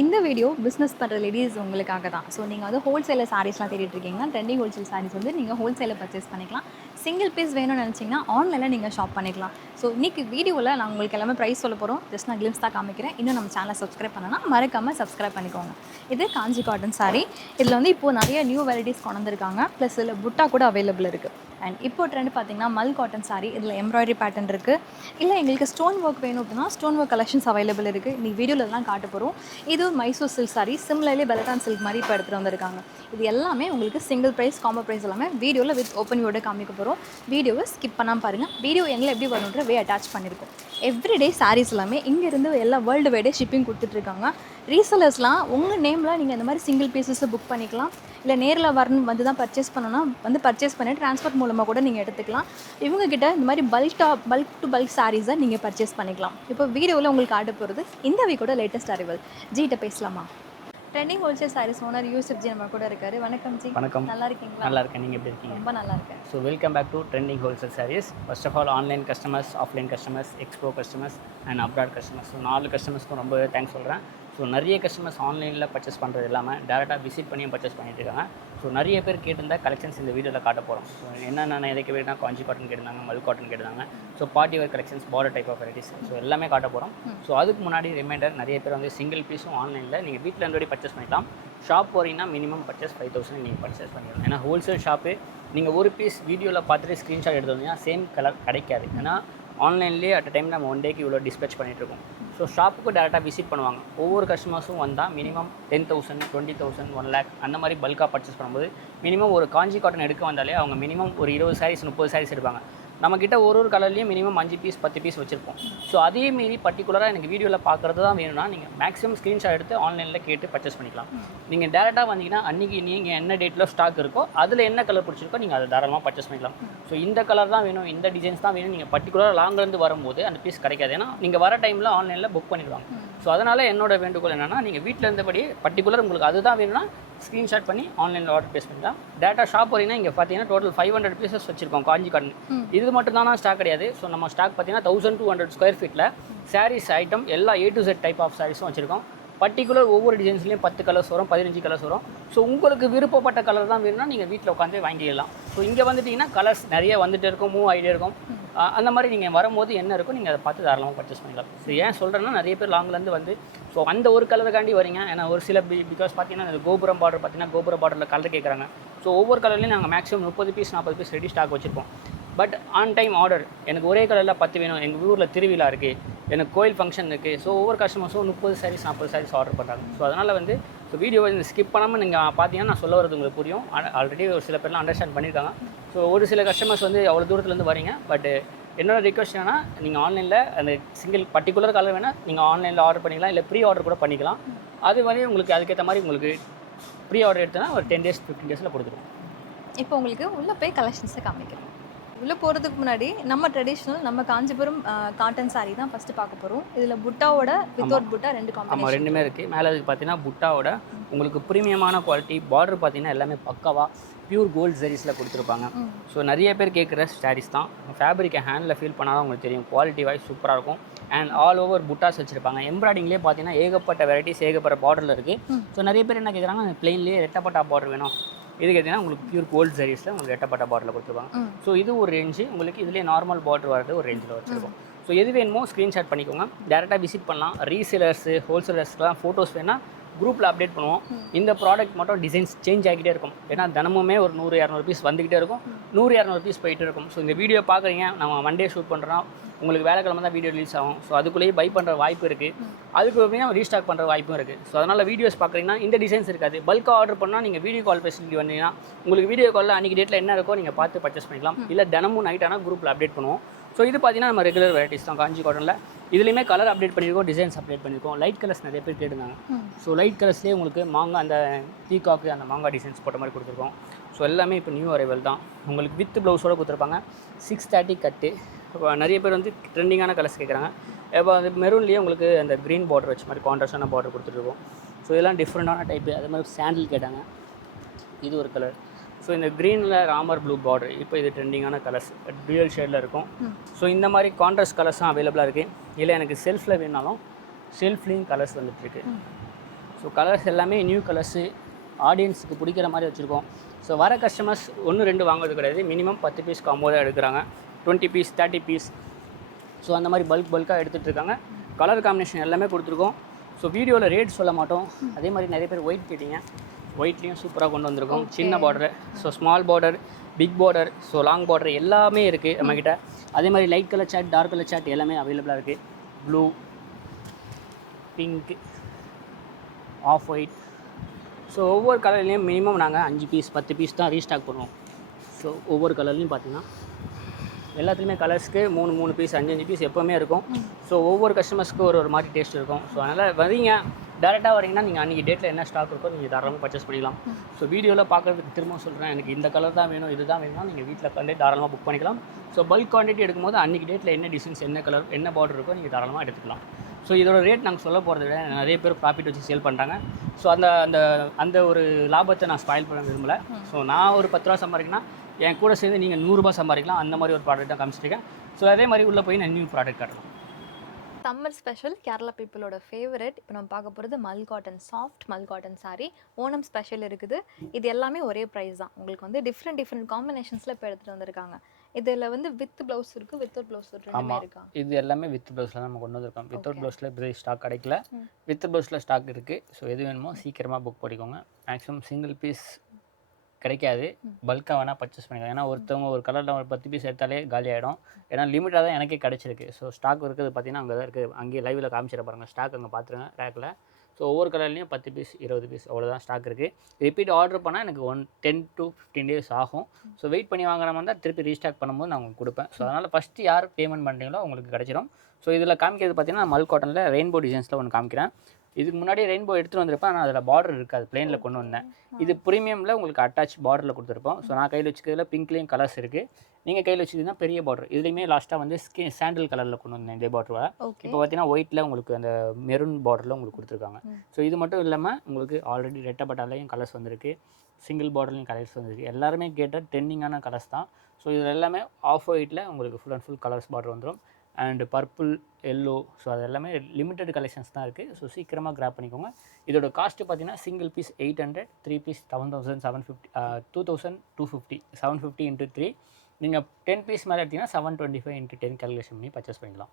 இந்த video business பண்ணுற ladies உங்களுக்காக தான். ஸோ நீங்கள் வந்து ஹோல்சேலில் சாரீஸ்லாம் தேடிட்டு இருக்கீங்கன்னா, ட்ரெண்டிங் ஹோல்சேல் சாரீஸ் வந்து நீங்கள் ஹோல்சேலில் பர்ச்சேஸ் பண்ணிக்கலாம். சிங்கிள் பீஸ் வேணும்னு நினச்சிங்கன்னா ஆன்லைனில் நீங்கள் ஷாப் பண்ணிக்கலாம். ஸோ இன்றைக்கி வீடியோவில் நான் உங்களுக்கு எல்லாமே ப்ரைஸ் சொல்ல போகிறோம். ஜஸ்ட் நான் கிளிம்ஸ் தான் காமிக்கிறேன். இன்னும் நம்ம சேனலை சப்ஸ்கிரைப் பண்ணனா மறக்காமல் சப்ஸ்கிரைப் பண்ணிக்கோங்க. இது காஞ்சி காட்டன் சாரீ. இதில் வந்து இப்போது நிறைய நியூ வெரைட்டிஸ் கொண்டு வந்திருக்காங்க. ப்ளஸ் இதில் புட்டா கூட அவைலபிள் இருக்குது. அண்ட் இப்போ ட்ரெண்ட் பார்த்திங்கன்னா மல் காட்டன் சாரீ. இதில் எம்ப்ராய்டரி பேட்டர்ன் இருக்குது. இல்லை எங்களுக்கு ஸ்டோன் ஒர்க் வேணும் அப்படின்னா ஸ்டோன் ஒர்க் கலெக்ஷன்ஸ் அவைலபிள் இருக்குது. இன்றைக்கி வீடியோவில் தான் காட்ட போகிறோம். இது மைசூர் சில்க் சாரீ. சிம்லர்லேயே பெலகான் சில்க் மாதிரி இப்போ எடுத்துகிட்டு வந்திருக்காங்க. இது எல்லாமே உங்களுக்கு சிங்கிள் ப்ரைஸ், காம்போ ப்ரைஸ் எல்லாமே வீடியோவில் வித் ஓப்பனியோட காமிக்க போகிறோம். வீடியோவை ஸ்கிப் பண்ணாமல் பாருங்கள். வீடியோ எங்களை எப்படி வரணுன்ற வே அட்டாச் பண்ணியிருக்கோம். எவ்ரிடே சாரீஸ் எல்லாமே இங்கேருந்து எல்லா வேர்ல்டு வைடே ஷிப்பிங் கொடுத்துட்ருக்காங்க. ரீசெலர்ஸ்லாம் உங்கள் நேமில் நீங்கள் இந்த மாதிரி சிங்கிள் பீசஸை புக் பண்ணிக்கலாம். இல்லை நேரில் வரணும் வந்து தான் பர்ச்சேஸ் பண்ணணும்னா வந்து பர்ச்சேஸ் பண்ணி ட்ரான்ஸ்போர்ட் மூலமாக கூட நீங்கள் எடுத்துக்கலாம். இவங்ககிட்ட இந்த மாதிரி பல்க் டு பல்க் சாரீஸை நீங்கள் பர்ச்சேஸ் பண்ணிக்கலாம். இப்போ வீடியோவில் உங்களுக்கு ஆர்டர் போகிறது இந்த வீக்கோட லேட்டஸ்ட் அரைவல். ஜிகிட்ட பேசலாமா? Trending wholesale sarees owner Yusuf ji நம்ம கூட இருக்காரு. வணக்கம் ஜி. வணக்கம். நல்லா இருக்கீங்களா? நல்லா இருக்கேன். நீங்கள் எப்படி இருக்கீங்க? ரொம்ப நல்லா இருக்கேன். So welcome back to trending wholesale saris. First of all online customers, offline customers, expo customers and abroad customers, so 4 கஸ்டமர்ஸ்க்கும் ரொம்ப தேங்க்ஸ் சொல்கிறேன். ஸோ நிறைய கஸ்டமர்ஸ் ஆன்லைனில் பர்ச்சேஸ் பண்ணுறது இல்லாமல் டேரெக்டாக விசிட் பண்ணியும் பர்ச்சேஸ் பண்ணிட்டு இருக்காங்க. ஸோ நிறைய பேர் கேட்டிருந்த கலெக்ஷன்ஸ் இந்த வீடியோவில் காட்ட போகிறோம். ஸோ என்னென்ன எதுக்கு கேட்டால் காஞ்சி காட்டன் கேட்டிருந்தாங்க, மல் காட்டன் கேட்டிருந்தாங்க. So party wear collections, border type of varieties, so எல்லாமே காட்ட போகிறோம். ஸோ அதுக்கு முன்னாடி ரிமைண்டர், நிறைய பேர் வந்து சிங்கிள் பீஸும் ஆன்லைனில் நீங்கள் வீட்டில் இருந்தபடி பர்ச்சேஸ் பண்ணிக்கலாம். ஷாப் போகிறீங்கன்னா மினிமம் பர்ச்சேஸ் 5000 நீங்கள் பர்ச்சேஸ் பண்ணிடலாம். ஏன்னா ஹோல்சேல் ஷாப்பு நீங்கள் ஒரு பீஸ் வீடியோவில் பார்த்துட்டு ஸ்க்ரீன்ஷாட் எடுத்து வந்தீங்கன்னா சேம் கலர் கிடைக்காது. ஏன்னா ஆன்லைன்லேயே அட் டைம் நம்ம 1 டேக்கு இவ்வளோ டிஸ்பேச் பண்ணிகிட்ருக்கோம். ஸோ ஷாப்புக்கு டேரெக்டாக விசிட் பண்ணுவாங்க. ஒவ்வொரு கஸ்டமர்ஸும் வந்தால் மினிமம் 10,000, 20,000, 1 lakh அந்த மாதிரி பல்காக பர்ச்சேஸ் பண்ணும்போது மினிமம் ஒரு காஞ்சி காட்டன் எடுக்க வந்தாலே அவங்க மினிமம் ஒரு 20 சாரீஸ் 30 சாரீஸ் எடுப்பாங்க. நம்மக்கிட்ட ஒரு கலர்லேயும் மினிமம் 5 பீஸ் 10 பீஸ் வச்சுருப்போம். ஸோ அதே மாரி பர்டிகுலராக எனக்கு வீடியோவில் பார்க்குறது தான் வேணும்னா நீங்கள் மேக்ஸிமம் ஸ்க்ரீன்ஷாட் எடுத்து ஆன்லைனில் கேட்டு பர்ச்சேஸ் பண்ணிக்கலாம். நீங்கள் டேரெக்டாக வந்தீங்கன்னா அன்றைக்கி நீங்கள் என்ன டேட்டில் ஸ்டாக் இருக்கோ அதில் என்ன கலர் பிடிச்சிருக்கோ நீங்கள் அதை தாராளமாக பர்ச்சேஸ் பண்ணிக்கலாம். ஸோ இந்த கலர் தான் வேணும், இந்த டிசைன்ஸ் தான் வேணும், நீங்கள் பர்டிகுலராக லாங்லேருந்து வரும்போது அந்த பீஸ் கிடைக்காது. ஏன்னா நீங்கள் வர டைமில் ஆன்லைனில் புக் பண்ணிடுவாங்க. ஸோ அதனால் என்னோட வேண்டுகோள் என்னென்னா நீங்கள் வீட்டில் இருந்தபடி பர்டிகுலர் உங்களுக்கு அதுதான் வேணும்னா ஸ்க்ரீன்ஷாட் பண்ணி ஆன்லைனில் ஆர்டர் ப்ளேஸ் பண்ணிக்கலாம். டேட்டா ஷாப் வரீங்கன்னா இங்கே பார்த்தீங்கன்னா டோட்டல் 500 பீசஸ் வச்சுருக்கோம் காஞ்சி காட்டன். இது மட்டும் தானா ஸ்டாக் கிடையாது. ஸோ நம்ம ஸ்டாக் பார்த்தீங்கன்னா 1200 ஸ்கொயர் ஃபீட்டில் சாரீஸ் ஐட்டம் எல்லா A to Z type of சாரீஸும் வச்சுருக்கோம். பர்டிகுலர் ஒவ்வொரு டிசைன்ஸ்லேயும் 10 கலர்ஸ் வரும், 15 கலர்ஸ் வரும். ஸோ உங்களுக்கு விருப்பப்பட்ட கலர் தான் வேணும்னா நீங்கள் வீட்டில் உட்காந்து வாங்கிடலாம். ஸோ இங்கே வந்துட்டிங்கன்னா கலர்ஸ் நிறைய வந்துட்டு இருக்கும், மூவ் ஆகிட்டே இருக்கும். அந்த மாதிரி நீங்கள் வரும்போது என்ன இருக்கும் நீங்கள் அதை பார்த்து தாராளமாக பர்ச்சேஸ் பண்ணிக்கலாம். ஸோ ஏன் சொல்கிறேன்னா நிறைய பேர் லாங்லேருந்து வந்து ஸோ அந்த ஒரு கலருக்காண்டி வரீங்க. ஏன்னா ஒரு சில பிகாஸ் பார்த்தீங்கன்னா இந்த கோபுரம் பார்டர் பார்த்தீங்கன்னா கோபுரம் பார்டரில் கலர் கேட்குறாங்க. ஸோ ஒவ்வொரு கலர்லேயும் நாங்கள் maximum 30 piece 40 piece ready stock வச்சுருப்போம். பட் ஆன் டைம் ஆர்டர் எனக்கு ஒரே கலரில் 10 வேணும், எங்கள் ஊரில் திருவிழா இருக்குது, எனக்கு கோயில் ஃபங்க்ஷன் இருக்குது. ஸோ ஒவ்வொரு கஸ்டமர்ஸும் 30 சாரீஸ் 40 சாரீஸ் ஆர்டர் பண்ணுறாங்க. ஸோ அதனால் வந்து ஸோ வீடியோ வந்து ஸ்கிப் பண்ணாமல் நீங்கள் பார்த்தீங்கன்னா நான் சொல்ல வரது உங்களுக்கு புரியும். ஆல்ரெடி ஒரு சில பேர்லாம் அண்டர்ஸ்டாண்ட் பண்ணியிருக்காங்க. ஸோ ஒரு சில கஸ்டமர்ஸ் வந்து அவ்வளோ தூரத்துலேருந்து வரீங்க. பட் என்னோட ரிக்வஸ்ட் என்னன்னா நீங்கள் ஆன்லைனில் அந்த சிங்கிள் பர்டிகுலர் கலர் வேணால் நீங்கள் ஆன்லைனில் ஆர்டர் பண்ணிக்கலாம், இல்லை ப்ரீ ஆர்டர் கூட பண்ணிக்கலாம். அது மாதிரி உங்களுக்கு அதுக்கேற்ற மாதிரி உங்களுக்கு ப்ரீ ஆர்டர் எடுத்தோன்னா ஒரு 10 days 15 days கொடுத்துருவோம். இப்போ உங்களுக்கு உள்ளே போய் கலெக்ஷன்ஸை காமிக்கிறோம். உள்ளே போகிறதுக்கு முன்னாடி நம்ம ட்ரெடிஷ்னல் நம்ம காஞ்சிபுரம் காட்டன் சாரீ தான் ஃபஸ்ட்டு பார்க்க போகிறோம். இதில் புட்டாவோட வித்தவுட் புட்டா 2 காம்போ. ஆமாம், ரெண்டுமே இருக்குது. மேலே பார்த்தீங்கன்னா புட்டாவோட உங்களுக்கு ப்ரீமியமான குவாலிட்டி பார்டர் பார்த்தீங்கன்னா எல்லாமே பக்காவாக பியூர் கோல்டு ஜெரிஸில் கொடுத்துருப்பாங்க. ஸோ நிறைய பேர் கேட்குற சாரீஸ் தான். ஃபேப்ரிக்கை ஹேண்டில் ஃபீல் பண்ணால் தான் உங்களுக்கு தெரியும். குவாலிட்டி வைஸ் சூப்பராக இருக்கும். அண்ட் ஆல் ஓவர் புட்டாஸ் வச்சுருப்பாங்க. எம்ப்ராய்டிங்லேயே பார்த்தீங்கன்னா ஏகப்பட்ட வெரைட்டிஸ் ஏகப்பட்ட பார்டரில் இருக்குது. ஸோ நிறைய பேர் என்ன கேட்குறாங்க, அந்த பிளெயின்லேயே ரெட்டப்பட்டா பார்டர் வேணும். இது கேட்டிங்கன்னா உங்களுக்கு பியூர் கோல்டு ஜெரிஸில் உங்களுக்கு ரெட்டப்பட்ட பார்டரில் கொடுத்துருப்பாங்க. ஸோ இது ஒரு ரேஞ்சு. உங்களுக்கு இதுலேயே நார்மல் பார்டர் வரது ஒரு ரேஞ்சில் வச்சுருக்கோம். ஸோ எது வேணுமோ ஸ்க்ரீன்ஷாட் பண்ணிக்கோங்க. டேரெக்டாக விசிட் பண்ணலாம். ரீசேலர்ஸு ஹோல்சேலர்ஸ்லாம் ஃபோட்டோஸ் வேணால் குரூப்பில் அப்டேட் பண்ணுவோம். இந்த ப்ராடக்ட் மட்டும் டிசைன்ஸ் சேஞ்ச் ஆகிக்கிட்டே இருக்கும். ஏன்னா தினமுமே ஒரு 100-200 பீஸ் வந்துக்கிட்டே இருக்கும், 100-200 பீஸ் போயிட்டு இருக்கும். ஸோ இந்த வீடியோ பார்க்குறீங்க, நம்ம மண்டே ஷூட் பண்ணுறோம், உங்களுக்கு வேலைக்கிழமை தான் வீடியோ ரிலீஸ் ஆகும். ஸோ அதுக்குள்ளேயே பை பண்ணுற வாய்ப்பு இருக்குது, அதுக்குள்ளேயே ரீஸ்டாக் பண்ணுற வாய்ப்பும் இருக்குது. ஸோ அதனால் வீடியோஸ் பார்க்குறீங்கன்னா இந்த டிசைன்ஸ் இருக்காது. பல்காக ஆர்டர் பண்ணால் நீங்கள் வீடியோ கால் ஃபெசிலிட்டி வந்தீங்கன்னா உங்களுக்கு வீடியோ காலில் அன்றைக்கி டேட்டில் என்ன இருக்கோ நீங்கள் பார்த்து பர்ச்சேஸ் பண்ணிக்கலாம். இல்லை தினமும் நைட் ஆனால் குரூப்பில் அப்டேட் பண்ணுவோம். ஸோ இது பார்த்தீங்கன்னா நம்ம ரெகுலர் வெரைட்டிஸ் தான் காஞ்சி காட்டனில். இதுலேயுமே கலர் அப்டேட் பண்ணியிருக்கோம், டிசைன்ஸ் அப்டேட் பண்ணியிருக்கோம். லைட் கலர்ஸ் நிறைய பேர் கேட்டுருந்தாங்க. ஸோ லைட் கலர்ஸ்லேயே உங்களுக்கு மாங்காய் அந்த பீகாக்கு அந்த மாங்காய் டிசைன்ஸ் போட்ட மாதிரி கொடுத்துருக்கோம். ஸோ எல்லாமே இப்போ நியூ அரைவல் தான். உங்களுக்கு வித் ப்ளவுஸோடு கொடுத்துருப்பாங்க. 630 கட்டு. நிறைய பேர் வந்து ட்ரெண்டிங்கான கலர்ஸ் கேட்குறாங்க. இப்போ அது மெரூன்லேயே உங்களுக்கு அந்த க்ரீன் பார்டர் வச்ச மாதிரி கான்ட்ராஸ்டான பார்டர் கொடுத்துருக்கோம். ஸோ இதெல்லாம் டிஃப்ரெண்ட்டான டைப்பு. அதே மாதிரி சாண்டில் கேட்டாங்க, இது ஒரு கலர். ஸோ இந்த க்ரீனில் ராமர் ப்ளூ பார்டர் இப்போ இது ட்ரெண்டிங்கான கலர்ஸ் டுயல் ஷேடில் இருக்கும். ஸோ இந்த மாதிரி கான்ட்ராஸ்ட் கலர்ஸும் அவைலபிளாக இருக்குது. இல்லை எனக்கு செல்ஃபில் வேணாலும் செல்ஃப்லேயும் கலர்ஸ் வந்துட்டுருக்கு. ஸோ கலர்ஸ் எல்லாமே நியூ கலர்ஸு, ஆடியன்ஸுக்கு பிடிக்கிற மாதிரி வச்சுருக்கோம். ஸோ வர கஸ்டமர்ஸ் 1-2 வாங்குறது கிடையாது, மினிமம் 10 பீஸ் காம்போ தான் எடுக்கிறாங்க. 20 பீஸ் 30 பீஸ் ஸோ அந்த மாதிரி பல்காக எடுத்துகிட்டு இருக்காங்க. கலர் காம்பினேஷன் எல்லாமே கொடுத்துருக்கோம். ஸோ வீடியோவில் ரேட் சொல்ல மாட்டோம். அதே மாதிரி நிறைய பேர் ஒயிட் கேட்டிங்க, ஒயிட்லேயும் சூப்பராக கொண்டு வந்திருக்கோம். சின்ன border, so small border, big border, so long border எல்லாமே இருக்குது நம்மக்கிட்ட. அதே மாதிரி light colour chart, dark colour chart எல்லாமே அவைலபிளாக இருக்குது. Blue, pink, off white, so ஒவ்வொரு கலர்லேயும் மினிமம் நாங்கள் 5 பீஸ் 10 பீஸ் தான் ரீஸ்டாக் பண்ணுவோம். ஸோ ஒவ்வொரு கலர்லையும் பார்த்தீங்கன்னா எல்லாத்துலேயுமே கலர்ஸ்க்கு 3 பீஸ் 5 பீஸ் எப்போவுமே இருக்கும். ஸோ ஒவ்வொரு கஸ்டமர்ஸ்க்கு ஒரு மாதிரி டேஸ்ட் இருக்கும். ஸோ அதனால் வரீங்க, டேரெக்டாக வரீங்கன்னா நீங்கள் அன்றைக்கி டேட்டில் என்ன ஸ்டாக் இருக்கோ நீங்கள் தாராளமாக பர்ச்சேஸ் பண்ணிக்கலாம். ஸோ வீடியோவில் பார்க்குறதுக்கு திரும்ப சொல்கிறேன், எனக்கு இந்த கலர் தான் வேணும், இது தான் வேணும்னா நீங்கள் வீட்டில் உட்காந்து தாராளமாக புக் பண்ணிக்கலாம். ஸோ பல்க் குவான்டிட்டி எடுக்கும்போது அன்றைக்கி டேட்டில் என்ன டிசைன்ஸ், என்ன கலர், என்ன பார்டர் இருக்கோ நீங்கள் தாராளமாக எடுத்துக்கலாம். ஸோ இதோட ரேட் நாங்கள் சொல்ல போகிறத விட நிறைய பேர் ப்ராஃபிட் வச்சு சேல் பண்ணுறாங்க. ஸோ அந்த அந்த அந்த ஒரு லாபத்தை நான் ஸ்பாயில் பண்ண விரும்பலை. ஸோ நான் ஒரு 10 ரூபா சம்பாதிக்கணும், என் கூட சேர்ந்து நீங்கள் 100 ரூபாய் சம்பாதிக்கலாம். அந்த மாதிரி ஒரு ப்ராடக்ட் தான் காமிச்சிருக்கேன். ஸோ அதே மாதிரி உள்ளே போய் நான் நியூ ப்ராடக்ட் காட்டலாம். சம்மர் ஸ்பெஷல் கேரளா பீப்புளோட ஃபேவரட். இப்போ நம்ம பார்க்க போகிறது mul cotton, soft mul cotton saree. Onam special இருக்குது. இது எல்லாமே ஒரே ப்ரைஸ் தான். உங்களுக்கு வந்து டிஃப்ரெண்ட் காம்பினேஷன்ஸில் இப்போ எடுத்துகிட்டு வந்திருக்காங்க. இதில் வந்து வித் ப்ளவுஸ் இருக்குது, வித்தவுட் ப்ளவுஸ் ரெண்டுமே இருக்கா? இது எல்லாமே வித் ப்ளவுஸில் நம்ம கொண்டு வந்திருக்கோம். வித்தவுட் ப்ளவுஸில் இப்போ ஸ்டாக் கிடைக்கல, வித் ப்ளவுஸில் ஸ்டாக் இருக்குது. ஸோ எது வேணுமோ சீக்கிரமாக புக் பண்ணிக்கோங்க. மேக்ஸிமம் சிங்கிள் பீஸ் கிடைக்காது, பல்காக வேணால் பர்ச்சேஸ் பண்ணிக்கலாம். ஏன்னா ஒருத்தவங்க ஒரு கலரில் ஒரு 10 பீஸ் எடுத்தாலே காலி ஆகிடும். ஏன்னா லிமிட்டாக தான் எனக்கே கிடச்சிருக்கு. ஸோ ஸ்டாக் இருக்கிறது பார்த்தீங்கன்னா அங்கே தான் இருக்குது. அங்கேயே லைவில் காமிச்சிட பாருங்கள், ஸ்டாக் அங்கே பார்த்துருங்க ரேக்கில். ஸோ ஒவ்வொரு கலர்லேயும் 10 பீஸ் 20 பீஸ் அவ்வளோதான் ஸ்டாக் இருக்குது. ரிப்பீட் ஆர்டர் பண்ணால் எனக்கு 10 to 15 days ஆகும். ஸோ வெயிட் பண்ணி வாங்குற மாதிரி தான் திருப்பி ரீஸ்டாக் பண்ணும்போது நான் உங்களுக்கு கொடுப்பேன். ஸோ அதனால் ஃபஸ்ட்டு யார் பேமெண்ட் பண்ணுறீங்களோ அவங்களுக்கு கிடச்சிடும். ஸோ இதில் காமிக்கிறது பார்த்தீங்கன்னா மல் காட்டனில் ரெயின்போ டிசைன்ஸில் ஒன்று காமிக்கிறேன். இதுக்கு முன்னாடி ரெயின்போ எடுத்துகிட்டு வந்திருப்பேன், ஆனால் அதில் பார்டர் இருக்காது, பிளேனில் கொண்டு வந்தேன். இது ப்ரீமியமில் உங்களுக்கு அட்டாச் பார்டரில் கொடுத்துருப்போம். ஸோ நான் கையில் வச்சுக்கிறதுல பிங்க்லேயும் கலர்ஸ் இருக்குது, நீங்கள் கையில் வச்சுக்கிங்கன்னா பெரிய பார்டர். இதுலேயுமே லாஸ்ட்டாக வந்து சாண்டில் கலரில் கொண்டு வந்தேன் இதே பார்டரை. இப்போ பார்த்தீங்கன்னா ஒயிட்டில் உங்களுக்கு அந்த மெரூன் பார்டரில் உங்களுக்கு கொடுத்துருக்காங்க. ஸோ இது மட்டும் இல்லாமல் உங்களுக்கு ஆல்ரெடி ரெட்டப்பட்டாலையும் கலர்ஸ் வந்திருக்கு, சிங்கிள் பார்டர்லையும் கலர்ஸ் வந்திருக்கு. எல்லாருமே கேட்ட ட்ரெண்டிங்கான கலர்ஸ் தான். ஸோ இதில் எல்லாமே ஆஃப் ஒயிட்டில் உங்களுக்கு full and full colours border வந்துடும். அண்டு பர்பிள், எல்லோ, ஸோ அது எல்லாமே லிமிட்டட் கலெக்ஷன்ஸ் தான் இருக்குது. ஸோ சீக்கிரமாக கிராப் பண்ணிக்கோங்க. இதோட காஸ்ட்டு பார்த்தீங்கன்னா சிங்கிள் பீஸ் 800, 3 பீஸ் 7,750, 2,250, 750 × 3. நீங்கள் 10 பீஸ் மேலே எடுத்திங்கன்னா 725 × 10 கேல்குலேஷன் பண்ணி பர்ச்சேஸ் பண்ணிக்கலாம்.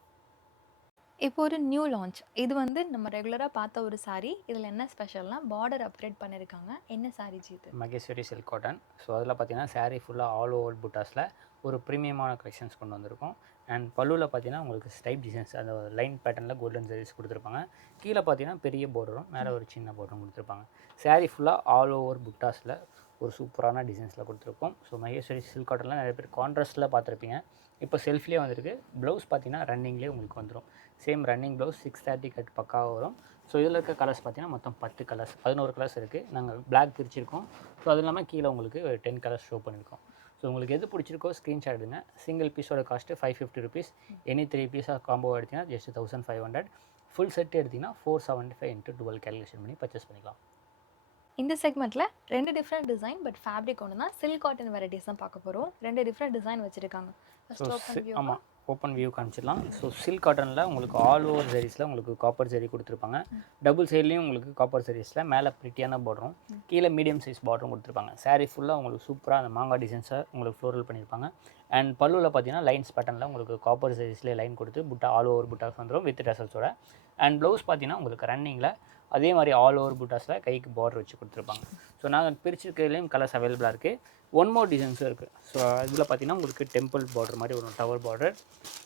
இப்போ ஒரு நியூ லான்ச். இது வந்து நம்ம ரெகுலராக பார்த்த ஒரு சாரீ. இதில் என்ன ஸ்பெஷல்னால் பார்டர் அப்கிரேட் பண்ணியிருக்காங்க. என்ன சாரீ இது? Maheswari silk cotton. ஸோ அதில் பார்த்தீங்கன்னா சாரீ ஃபுல்லாக ஆல் ஓவர் புட்டாஸில் ஒரு ப்ரீமியமான கலெக்ஷன்ஸ் கொண்டு வந்திருக்கோம். அண்ட் பல்லுவில் பார்த்தீங்கன்னா உங்களுக்கு ஸ்டைப் டிசைன்ஸ், அந்த லைன் பேட்டர்னில் கோல்டன் ஜெரிஸ் கொடுத்துருப்பாங்க. கீழே பார்த்தீங்கன்னா பெரிய பார்டரும் மேலே ஒரு சின்ன பார்டரும் கொடுத்துருப்பாங்க. சாரீ ஃபுல்லாக ஆல் ஓவர் புட்டாஸில் ஒரு சூப்பரான டிசைன்ஸில் கொடுத்துருக்கோம். ஸோ மகேஸ்வரி சில்க் காட்டனில் நிறைய பேர் கான்ட்ராஸ்ட்டில் பார்த்துருப்பீங்க. இப்போ செல்ஃப்லேயே வந்திருக்கு. ப்ளவுஸ் பார்த்தீங்கன்னா ரன்னிங்லேயே உங்களுக்கு வந்துடும். சேம் ரன்னிங் ப்ளவுஸ் 630 கட் பக்காவாக வரும். ஸோ இதில் இருக்க கலர்ஸ் பார்த்தீங்கன்னா மொத்தம் 10 கலர்ஸ், 11 கலர்ஸ் இருக்குது. நாங்கள் பிளாக் பிரிச்சிருக்கோம். ஸோ அது இல்லாமல் கீழே உங்களுக்கு 10 கலர்ஸ் ஷோ பண்ணியிருக்கோம். ஸோ உங்களுக்கு எது பிடிச்சிருக்கோ ஸ்க்ரீன்ஷாட் எடுங்க. சிங்கிள் பீஸோட காஸ்ட்டு 550 rupees. எனி 3 பீஸாக காம்போ எடுத்திங்கன்னா ஜஸ்ட் 1500. ஃபுல் செட் எடுத்திங்கன்னா 475 × 12 கேல்குலேஷன் பண்ணி பர்ச்சேஸ் பண்ணிக்கலாம். இந்த செக்மெண்ட்டில் 2 டிஃப்ரெண்ட் டிசைன், பட் ஃபேப்ரிக் ஒன்று தான். சில்க் காட்டன் வெரைட்டிஸ் தான் பார்க்க போகிறோம். 2 டிஃப்ரெண்ட் டிசைன் வச்சுருக்காங்க. ஆமாம், ஓப்பன் வியூ காமிச்சிடலாம். ஸோ சில்க் காட்டனில் உங்களுக்கு ஆல் ஓவர் ஜெரிஸில் உங்களுக்கு காப்பர் ஜெரி கொடுத்துருப்பாங்க. டபுள் சைட்லேயும் உங்களுக்கு காப்பர் ஜெரிஸில் மேலே ப்ரிட்டியான பார்டரும் கீழே மீடியம் சைஸ் பார்டரும் கொடுத்துருப்பாங்க. சாரீ ஃபுல்லாக உங்களுக்கு சூப்பராக அந்த மாங்காய் டிசைன்ஸை உங்களுக்கு ஃப்ளோரல் பண்ணியிருப்பாங்க. அண்ட் பல்லுவில் பார்த்தீங்கன்னா லைன்ஸ் பேட்டர்னில் உங்களுக்கு காப்பர் ஜெரிஸ்லேயே லைன் கொடுத்து புட்டா ஆல் ஓவர் புட்டாஸ் வந்துடும் வித் டசல்ஸோட. அண்ட் ப்ளவுஸ் பார்த்தீங்கன்னா உங்களுக்கு ரன்னிங்கில் அதே மாதிரி ஆல் ஓவர் புட்டாஸில் கைக்கு பார்டர் வச்சு கொடுத்துருப்பாங்க. ஸோ நாங்கள் பிரிச்சிருக்கிறதுலேயும் கலர்ஸ் அவைலபிளாக இருக்குது. ஒன் மோர் டிசைன்ஸும் இருக்குது. ஸோ இதில் பார்த்தீங்கன்னா உங்களுக்கு டெம்பிள் பார்டர் மாதிரி ஒரு டவர் பார்டர்.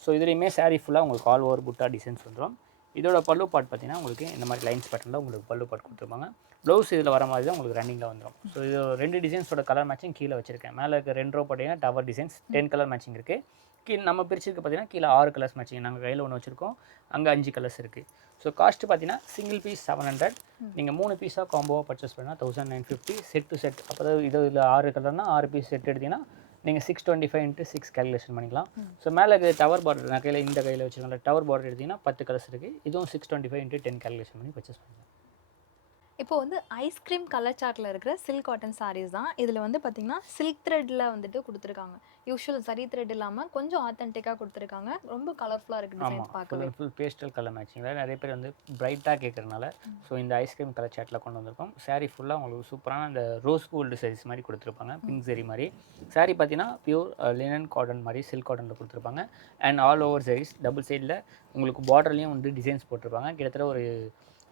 ஸோ இதுலேயுமே சாரீ ஃபுல்லாக உங்களுக்கு ஆல் ஓவர் புட்டா டிசைன்ஸ் வந்துடும். இதோட பல்லு பாட் பார்த்தீங்கன்னா உங்களுக்கு இந்த மாதிரி லைன்ஸ் பேட்டர்னில் உங்களுக்கு பல்லு பாட் கொடுத்துருப்பாங்க. ப்ளவுஸ் இதில் வர மாதிரி தான் உங்களுக்கு ரன்னிங்கில் வந்துடும். ஸோ இது 2 டிசைன்ஸோட கலர் மேட்சிங் கீழே வச்சிருக்கேன். மேலே இருக்க 2 ரோ பார்த்தீங்கன்னா டவர் டிசைன்ஸ் 10 கலர் மேட்சிங் இருக்குது. கீழே நம்ம பிரிச்சிருக்கு பார்த்தீங்கன்னா கீழே 6 கலர்ஸ் மேட்சிங். நாங்கள் கையில் ஒன்று வச்சுருக்கோம், அங்கே 5 கலர்ஸ் இருக்குது. ஸோ காஸ்ட்டு பார்த்தீங்கன்னா சிங்கிள் பீஸ் 700. நீங்கள் 3 பீஸாக காம்போவாக பர்ச்சேஸ் பண்ணால் 1950. செட் டு செட், அப்போ இதில் 6 கலர்னால் 6 பீஸ் செட் எடுத்திங்கன்னா நீங்கள் 625 × 6 கேல்குலேஷன் பண்ணிக்கலாம். ஸோ மேலே இருக்கிற டவர் பார்டர் நான் கையில் இந்த கையில் வச்சுருக்கோம்ல, டவர் பார்டர் எடுத்திங்கன்னா 10 கலர்ஸ் இருக்குது. இதுவும் 625 × 10 கேல்குலேஷன் பண்ணி பர்ச்சேஸ் பண்ணிக்கலாம். இப்போ வந்து ஐஸ்கிரீம் கலர் சார்ட்டில் இருக்கிற சில்க் காட்டன் சாரீஸ் தான். இதில் வந்து பார்த்தீங்கன்னா சில்க் த்ரெட்டில் வந்துட்டு கொடுத்துருக்காங்க. யூஷுவல் சரி த்ரெட் இல்லாமல் கொஞ்சம் ஆத்தென்டிக்காக கொடுத்துருக்காங்க. ரொம்ப கலர்ஃபுல்லாக இருக்குது ஆமாம், டிசைன்ஸ் ஃபுல் பார்க்கவே. அண்ட் ஃபுல் பேஸ்டல் கலர் மேட்சிங்கில் நிறைய பேர் வந்து பிரைட்டாக கேட்குறதுனால ஸோ இந்த ஐஸ்கிரீம் கலர் சாட்டில் கொண்டு வந்திருக்கோம். சாரீ ஃபுல்லாக உங்களுக்கு சூப்பரான அந்த ரோஸ் கோல்டு சாரீஸ் மாதிரி கொடுத்துருப்பாங்க, பிங்க் சரி மாதிரி. சாரீ பார்த்தீங்கன்னா பியூர் லினன் காட்டன் மாதிரி சில்க் காட்டனில் கொடுத்துருப்பாங்க. And all over saris double சைடில் உங்களுக்கு பார்டர்லேயும் வந்து டிசைன்ஸ் போட்டிருப்பாங்க. கிட்டத்தட்ட ஒரு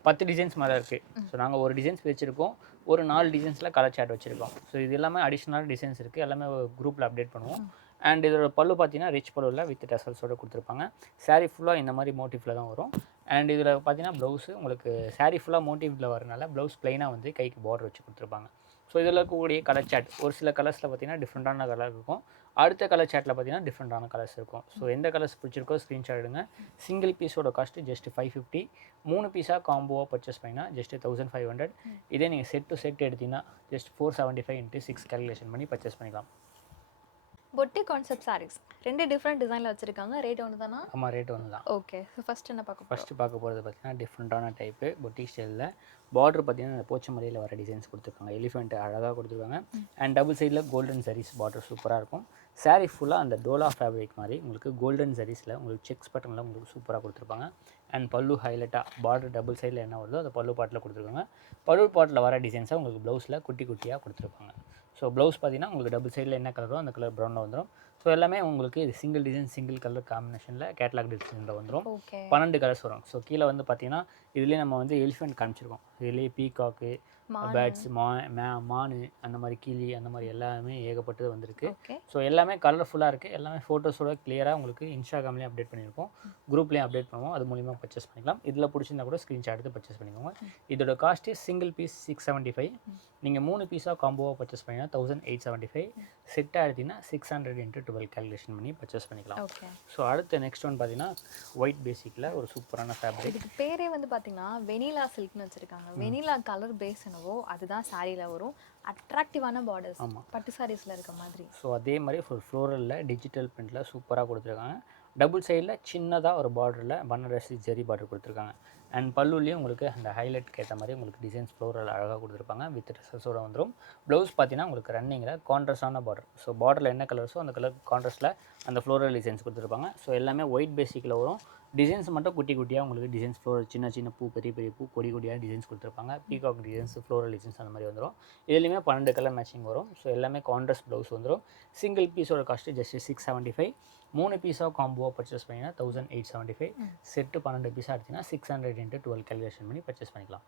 10 டிசைன்ஸ் மேலே இருக்குது. ஸோ நாங்கள் ஒரு டிசைன்ஸ் வச்சுருக்கோம், ஒரு 4 டிசைன்ஸில் கலர் சாட் வச்சுருக்கோம். ஸோ இது எல்லாமே அடிஷ்னல் டிசைன்ஸ் இருக்குது, எல்லாமே குரூப்பில் அப்டேட் பண்ணுவோம். அண்ட் இதோட பல்லு பார்த்தீங்கன்னா ரிச் பல்லுவில் வித் டசல்ஸோடு கொடுத்துருப்பாங்க. சாரீ ஃபுல்லாக இந்த மாதிரி மோட்டிஃபில் தான் வரும். அண்ட் இதில் பார்த்தீங்கன்னா ப்ளவுஸு உங்களுக்கு சாரீ ஃபுல்லாக மோட்டிவில் வரனால ப்ளவுஸ் ப்ளைனாக வந்து கைக்கு பார்டர் வச்சு கொடுத்துருப்பாங்க. ஸோ இதில் இருக்கக்கூடிய கலர் சாட் ஒரு சில கலர்ஸில் பார்த்தீங்கன்னா டிஃப்ரெண்ட்டான கலர் இருக்கும், அடுத்த கலர் சாட்டில் பார்த்தீங்கன்னா டிஃப்ரெண்ட்டான கலர்ஸ் இருக்கும். ஸோ எந்த கலர்ஸ் பிடிச்சிருக்கோ ஸ்க்ரீன்ஷாட் எடுங்க. சிங்கிள் பீஸோட காஸ்ட்டு ஜஸ்ட் 550. 3 பீஸாக காம்போவாக பர்ச்சேஸ் பண்ணிங்கன்னா ஜஸ்ட் 1500. இதே நீங்கள் செட் டு செட் எடுத்தீங்கன்னா ஜஸ்ட் 475 × 6 கேல்குலேஷன் பண்ணி பர்ச்சேஸ் பண்ணிக்கலாம். பொட்டி கான்செப்ட் சாரீஸ் 2 டிஃப்ரெண்ட் டிசைனில் வச்சுருக்காங்க. ரேட் ஒன்று தானா? ஆமாம், ரேட் ஒன்று தான். ஓகே, ஸோ ஃபஸ்ட் என்ன பார்க்க ஃபஸ்ட்டு பார்க்க போகிறது பார்த்தீங்கன்னா டிஃப்ரெண்ட்டான டைப்பு பொட்டி ஸ்டைலில். பார்டர் பார்த்தீங்கன்னா இந்த போச்சமல்லியில் வர டிசைன்ஸ் கொடுத்துருக்காங்க, எலிஃபெண்ட் அழகாக கொடுத்துருக்காங்க. அண்ட் டபுள் சைடில் கோல்டன் சாரீஸ் பார்டர் சூப்பராக இருக்கும். சாரீ ஃபுல்லாக அந்த டோலா ஃபேப்ரிக் மாதிரி உங்களுக்கு கோல்டன் சாரீஸில் உங்களுக்கு செக்ஸ் பட்டனில் உங்களுக்கு சூப்பராக கொடுத்துருப்பாங்க. அண்ட் பல்லு ஹைலைட்டாக பார்டர் டபுள் சைடில் என்ன வருதோ அந்த பல்லு பாட்டில் கொடுத்துருக்காங்க. பல்லு பாட்டில் வர டிசைன்ஸாக உங்களுக்கு ப்ளவுஸில் குட்டி குட்டியாக கொடுத்துருப்பாங்க. ஸோ ப்ளவுஸ் பார்த்தீங்கன்னா உங்களுக்கு டபுள் சைடில் என்ன கலரோ அந்த கலர் ப்ரௌனில் வந்துடும். ஸோ எல்லாமே உங்களுக்கு இது சிங்கிள் டிசைன் சிங்கிள் கலர் காம்பினேஷனில் கேட்லாக் டிசைனில் வந்துடும். 12 கலர்ஸ் வரும். ஸோ கீழே வந்து பார்த்தீங்கன்னா இதுலேயே நம்ம வந்து எலிஃபெண்ட் காமிச்சிருக்கோம். இதுலேயே பீகாக்கு, பேர்ட்ஸ், மானு, அந்த மாதிரி கிளி, அந்த மாதிரி எல்லாமே ஏகப்பட்டது வந்திருக்கு. ஸோ எல்லாமே கலர்ஃபுல்லாக இருக்குது. எல்லாமே ஃபோட்டோஸோட கிளியராக உங்களுக்கு இன்ஸ்டாகிராம்லேயும் அப்டேட் பண்ணியிருக்கோம், குரூப்லேயும் அப்டேட் பண்ணுவோம். அது மூலிமா பர்ச்சேஸ் பண்ணிக்கலாம். இதில் பிடிச்சிருந்தா கூட ஸ்க்ரீன்ஷாட் எடுத்து பர்ச்சேஸ் பண்ணிக்கோங்க. இதோட காஸ்ட்டு சிங்கிள் பீஸ் 675. நீங்கள் 3 பீஸாக காம்போவாக பர்ச்சேஸ் பண்ணிங்கன்னா 1875. செட்டாக எடுத்திங்கன்னா 600 × 12 கேல்குலேஷன் பண்ணி பர்ச்சேஸ் பண்ணிக்கலாம். ஸோ அடுத்து நெக்ஸ்ட் ஒன் பார்த்தீங்கன்னா ஒயிட் பேசிக்கில் ஒரு சூப்பரான ஃபேப்ரிக். இதுக்கு பேரே வந்து பார்த்தீங்கன்னா வெனிலா சில்க்னு வச்சுருக்காங்க. வெனிலா கலர் பேஸ் என்னவோ அதுதான் சாரியில் வரும். அட்ராக்டிவான பார்டர்ஸ், பட்டு சாரீஸில் இருக்க மாதிரி. ஸோ அதே மாதிரி ஒரு ஃப்ளோரலில் டிஜிட்டல் பிரிண்டில் சூப்பராக கொடுத்துருக்காங்க. டபுள் சைடில் சின்னதாக ஒரு பார்டரில் பனாரசி ஜெரி பார்டர் கொடுத்துருக்காங்க. அண்ட் பல்லுலேயும் உங்களுக்கு அந்த ஹைலைட்க்கு ஏற்ற மாதிரி உங்களுக்கு டிசைன்ஸ் ஃப்ளோரல் அழகாக கொடுத்துருப்பாங்க, வித் ட்ரெஸ்ஸஸோட வந்துடும். ப்ளவுஸ் பார்த்தீங்கன்னா உங்களுக்கு ரன்னிங்கில் கான்ட்ராஸ்டான பார்டர். ஸோ பார்டரில் என்ன கலர்ஸோ அந்த கலர் கான்ட்ராஸ்ட்டில் அந்த ஃப்ளோரல் டிசைன்ஸ் கொடுத்துருப்பாங்க. ஸோ எல்லாமே ஒயிட் பேசிக்கில் வரும். டிசைன்ஸ் மட்டும் குட்டி குட்டியாக உங்களுக்கு டிசைன்ஸ் ஃப்ளோரல் சின்ன சின்ன பூ, பெரிய பெரிய பூ, கொடி கொடியாக டிசைன்ஸ் கொடுத்துருப்பாங்க. பீகாக் டிசைன்ஸ், ஃப்ளோரல் டிசைன்ஸ் அந்த மாதிரி வந்துடும். இதுலேயுமே 12 கலர் மேட்சிங் வரும். ஸோ எல்லாமே கான்ட்ராஸ்ட் ப்ளவுஸ் வந்துடும். சிங்கிள் பீஸோட காஸ்ட்டு ஜஸ்ட் 675. 3 பீஸாக காம்போவாக பர்ச்சேஸ் பண்ணிங்கன்னா 1875. செட்டு 12 பீஸாக எடுத்திங்கன்னா 600 × 12 கேல்குலேஷன் பண்ணி பர்ச்சேஸ் பண்ணிக்கலாம்.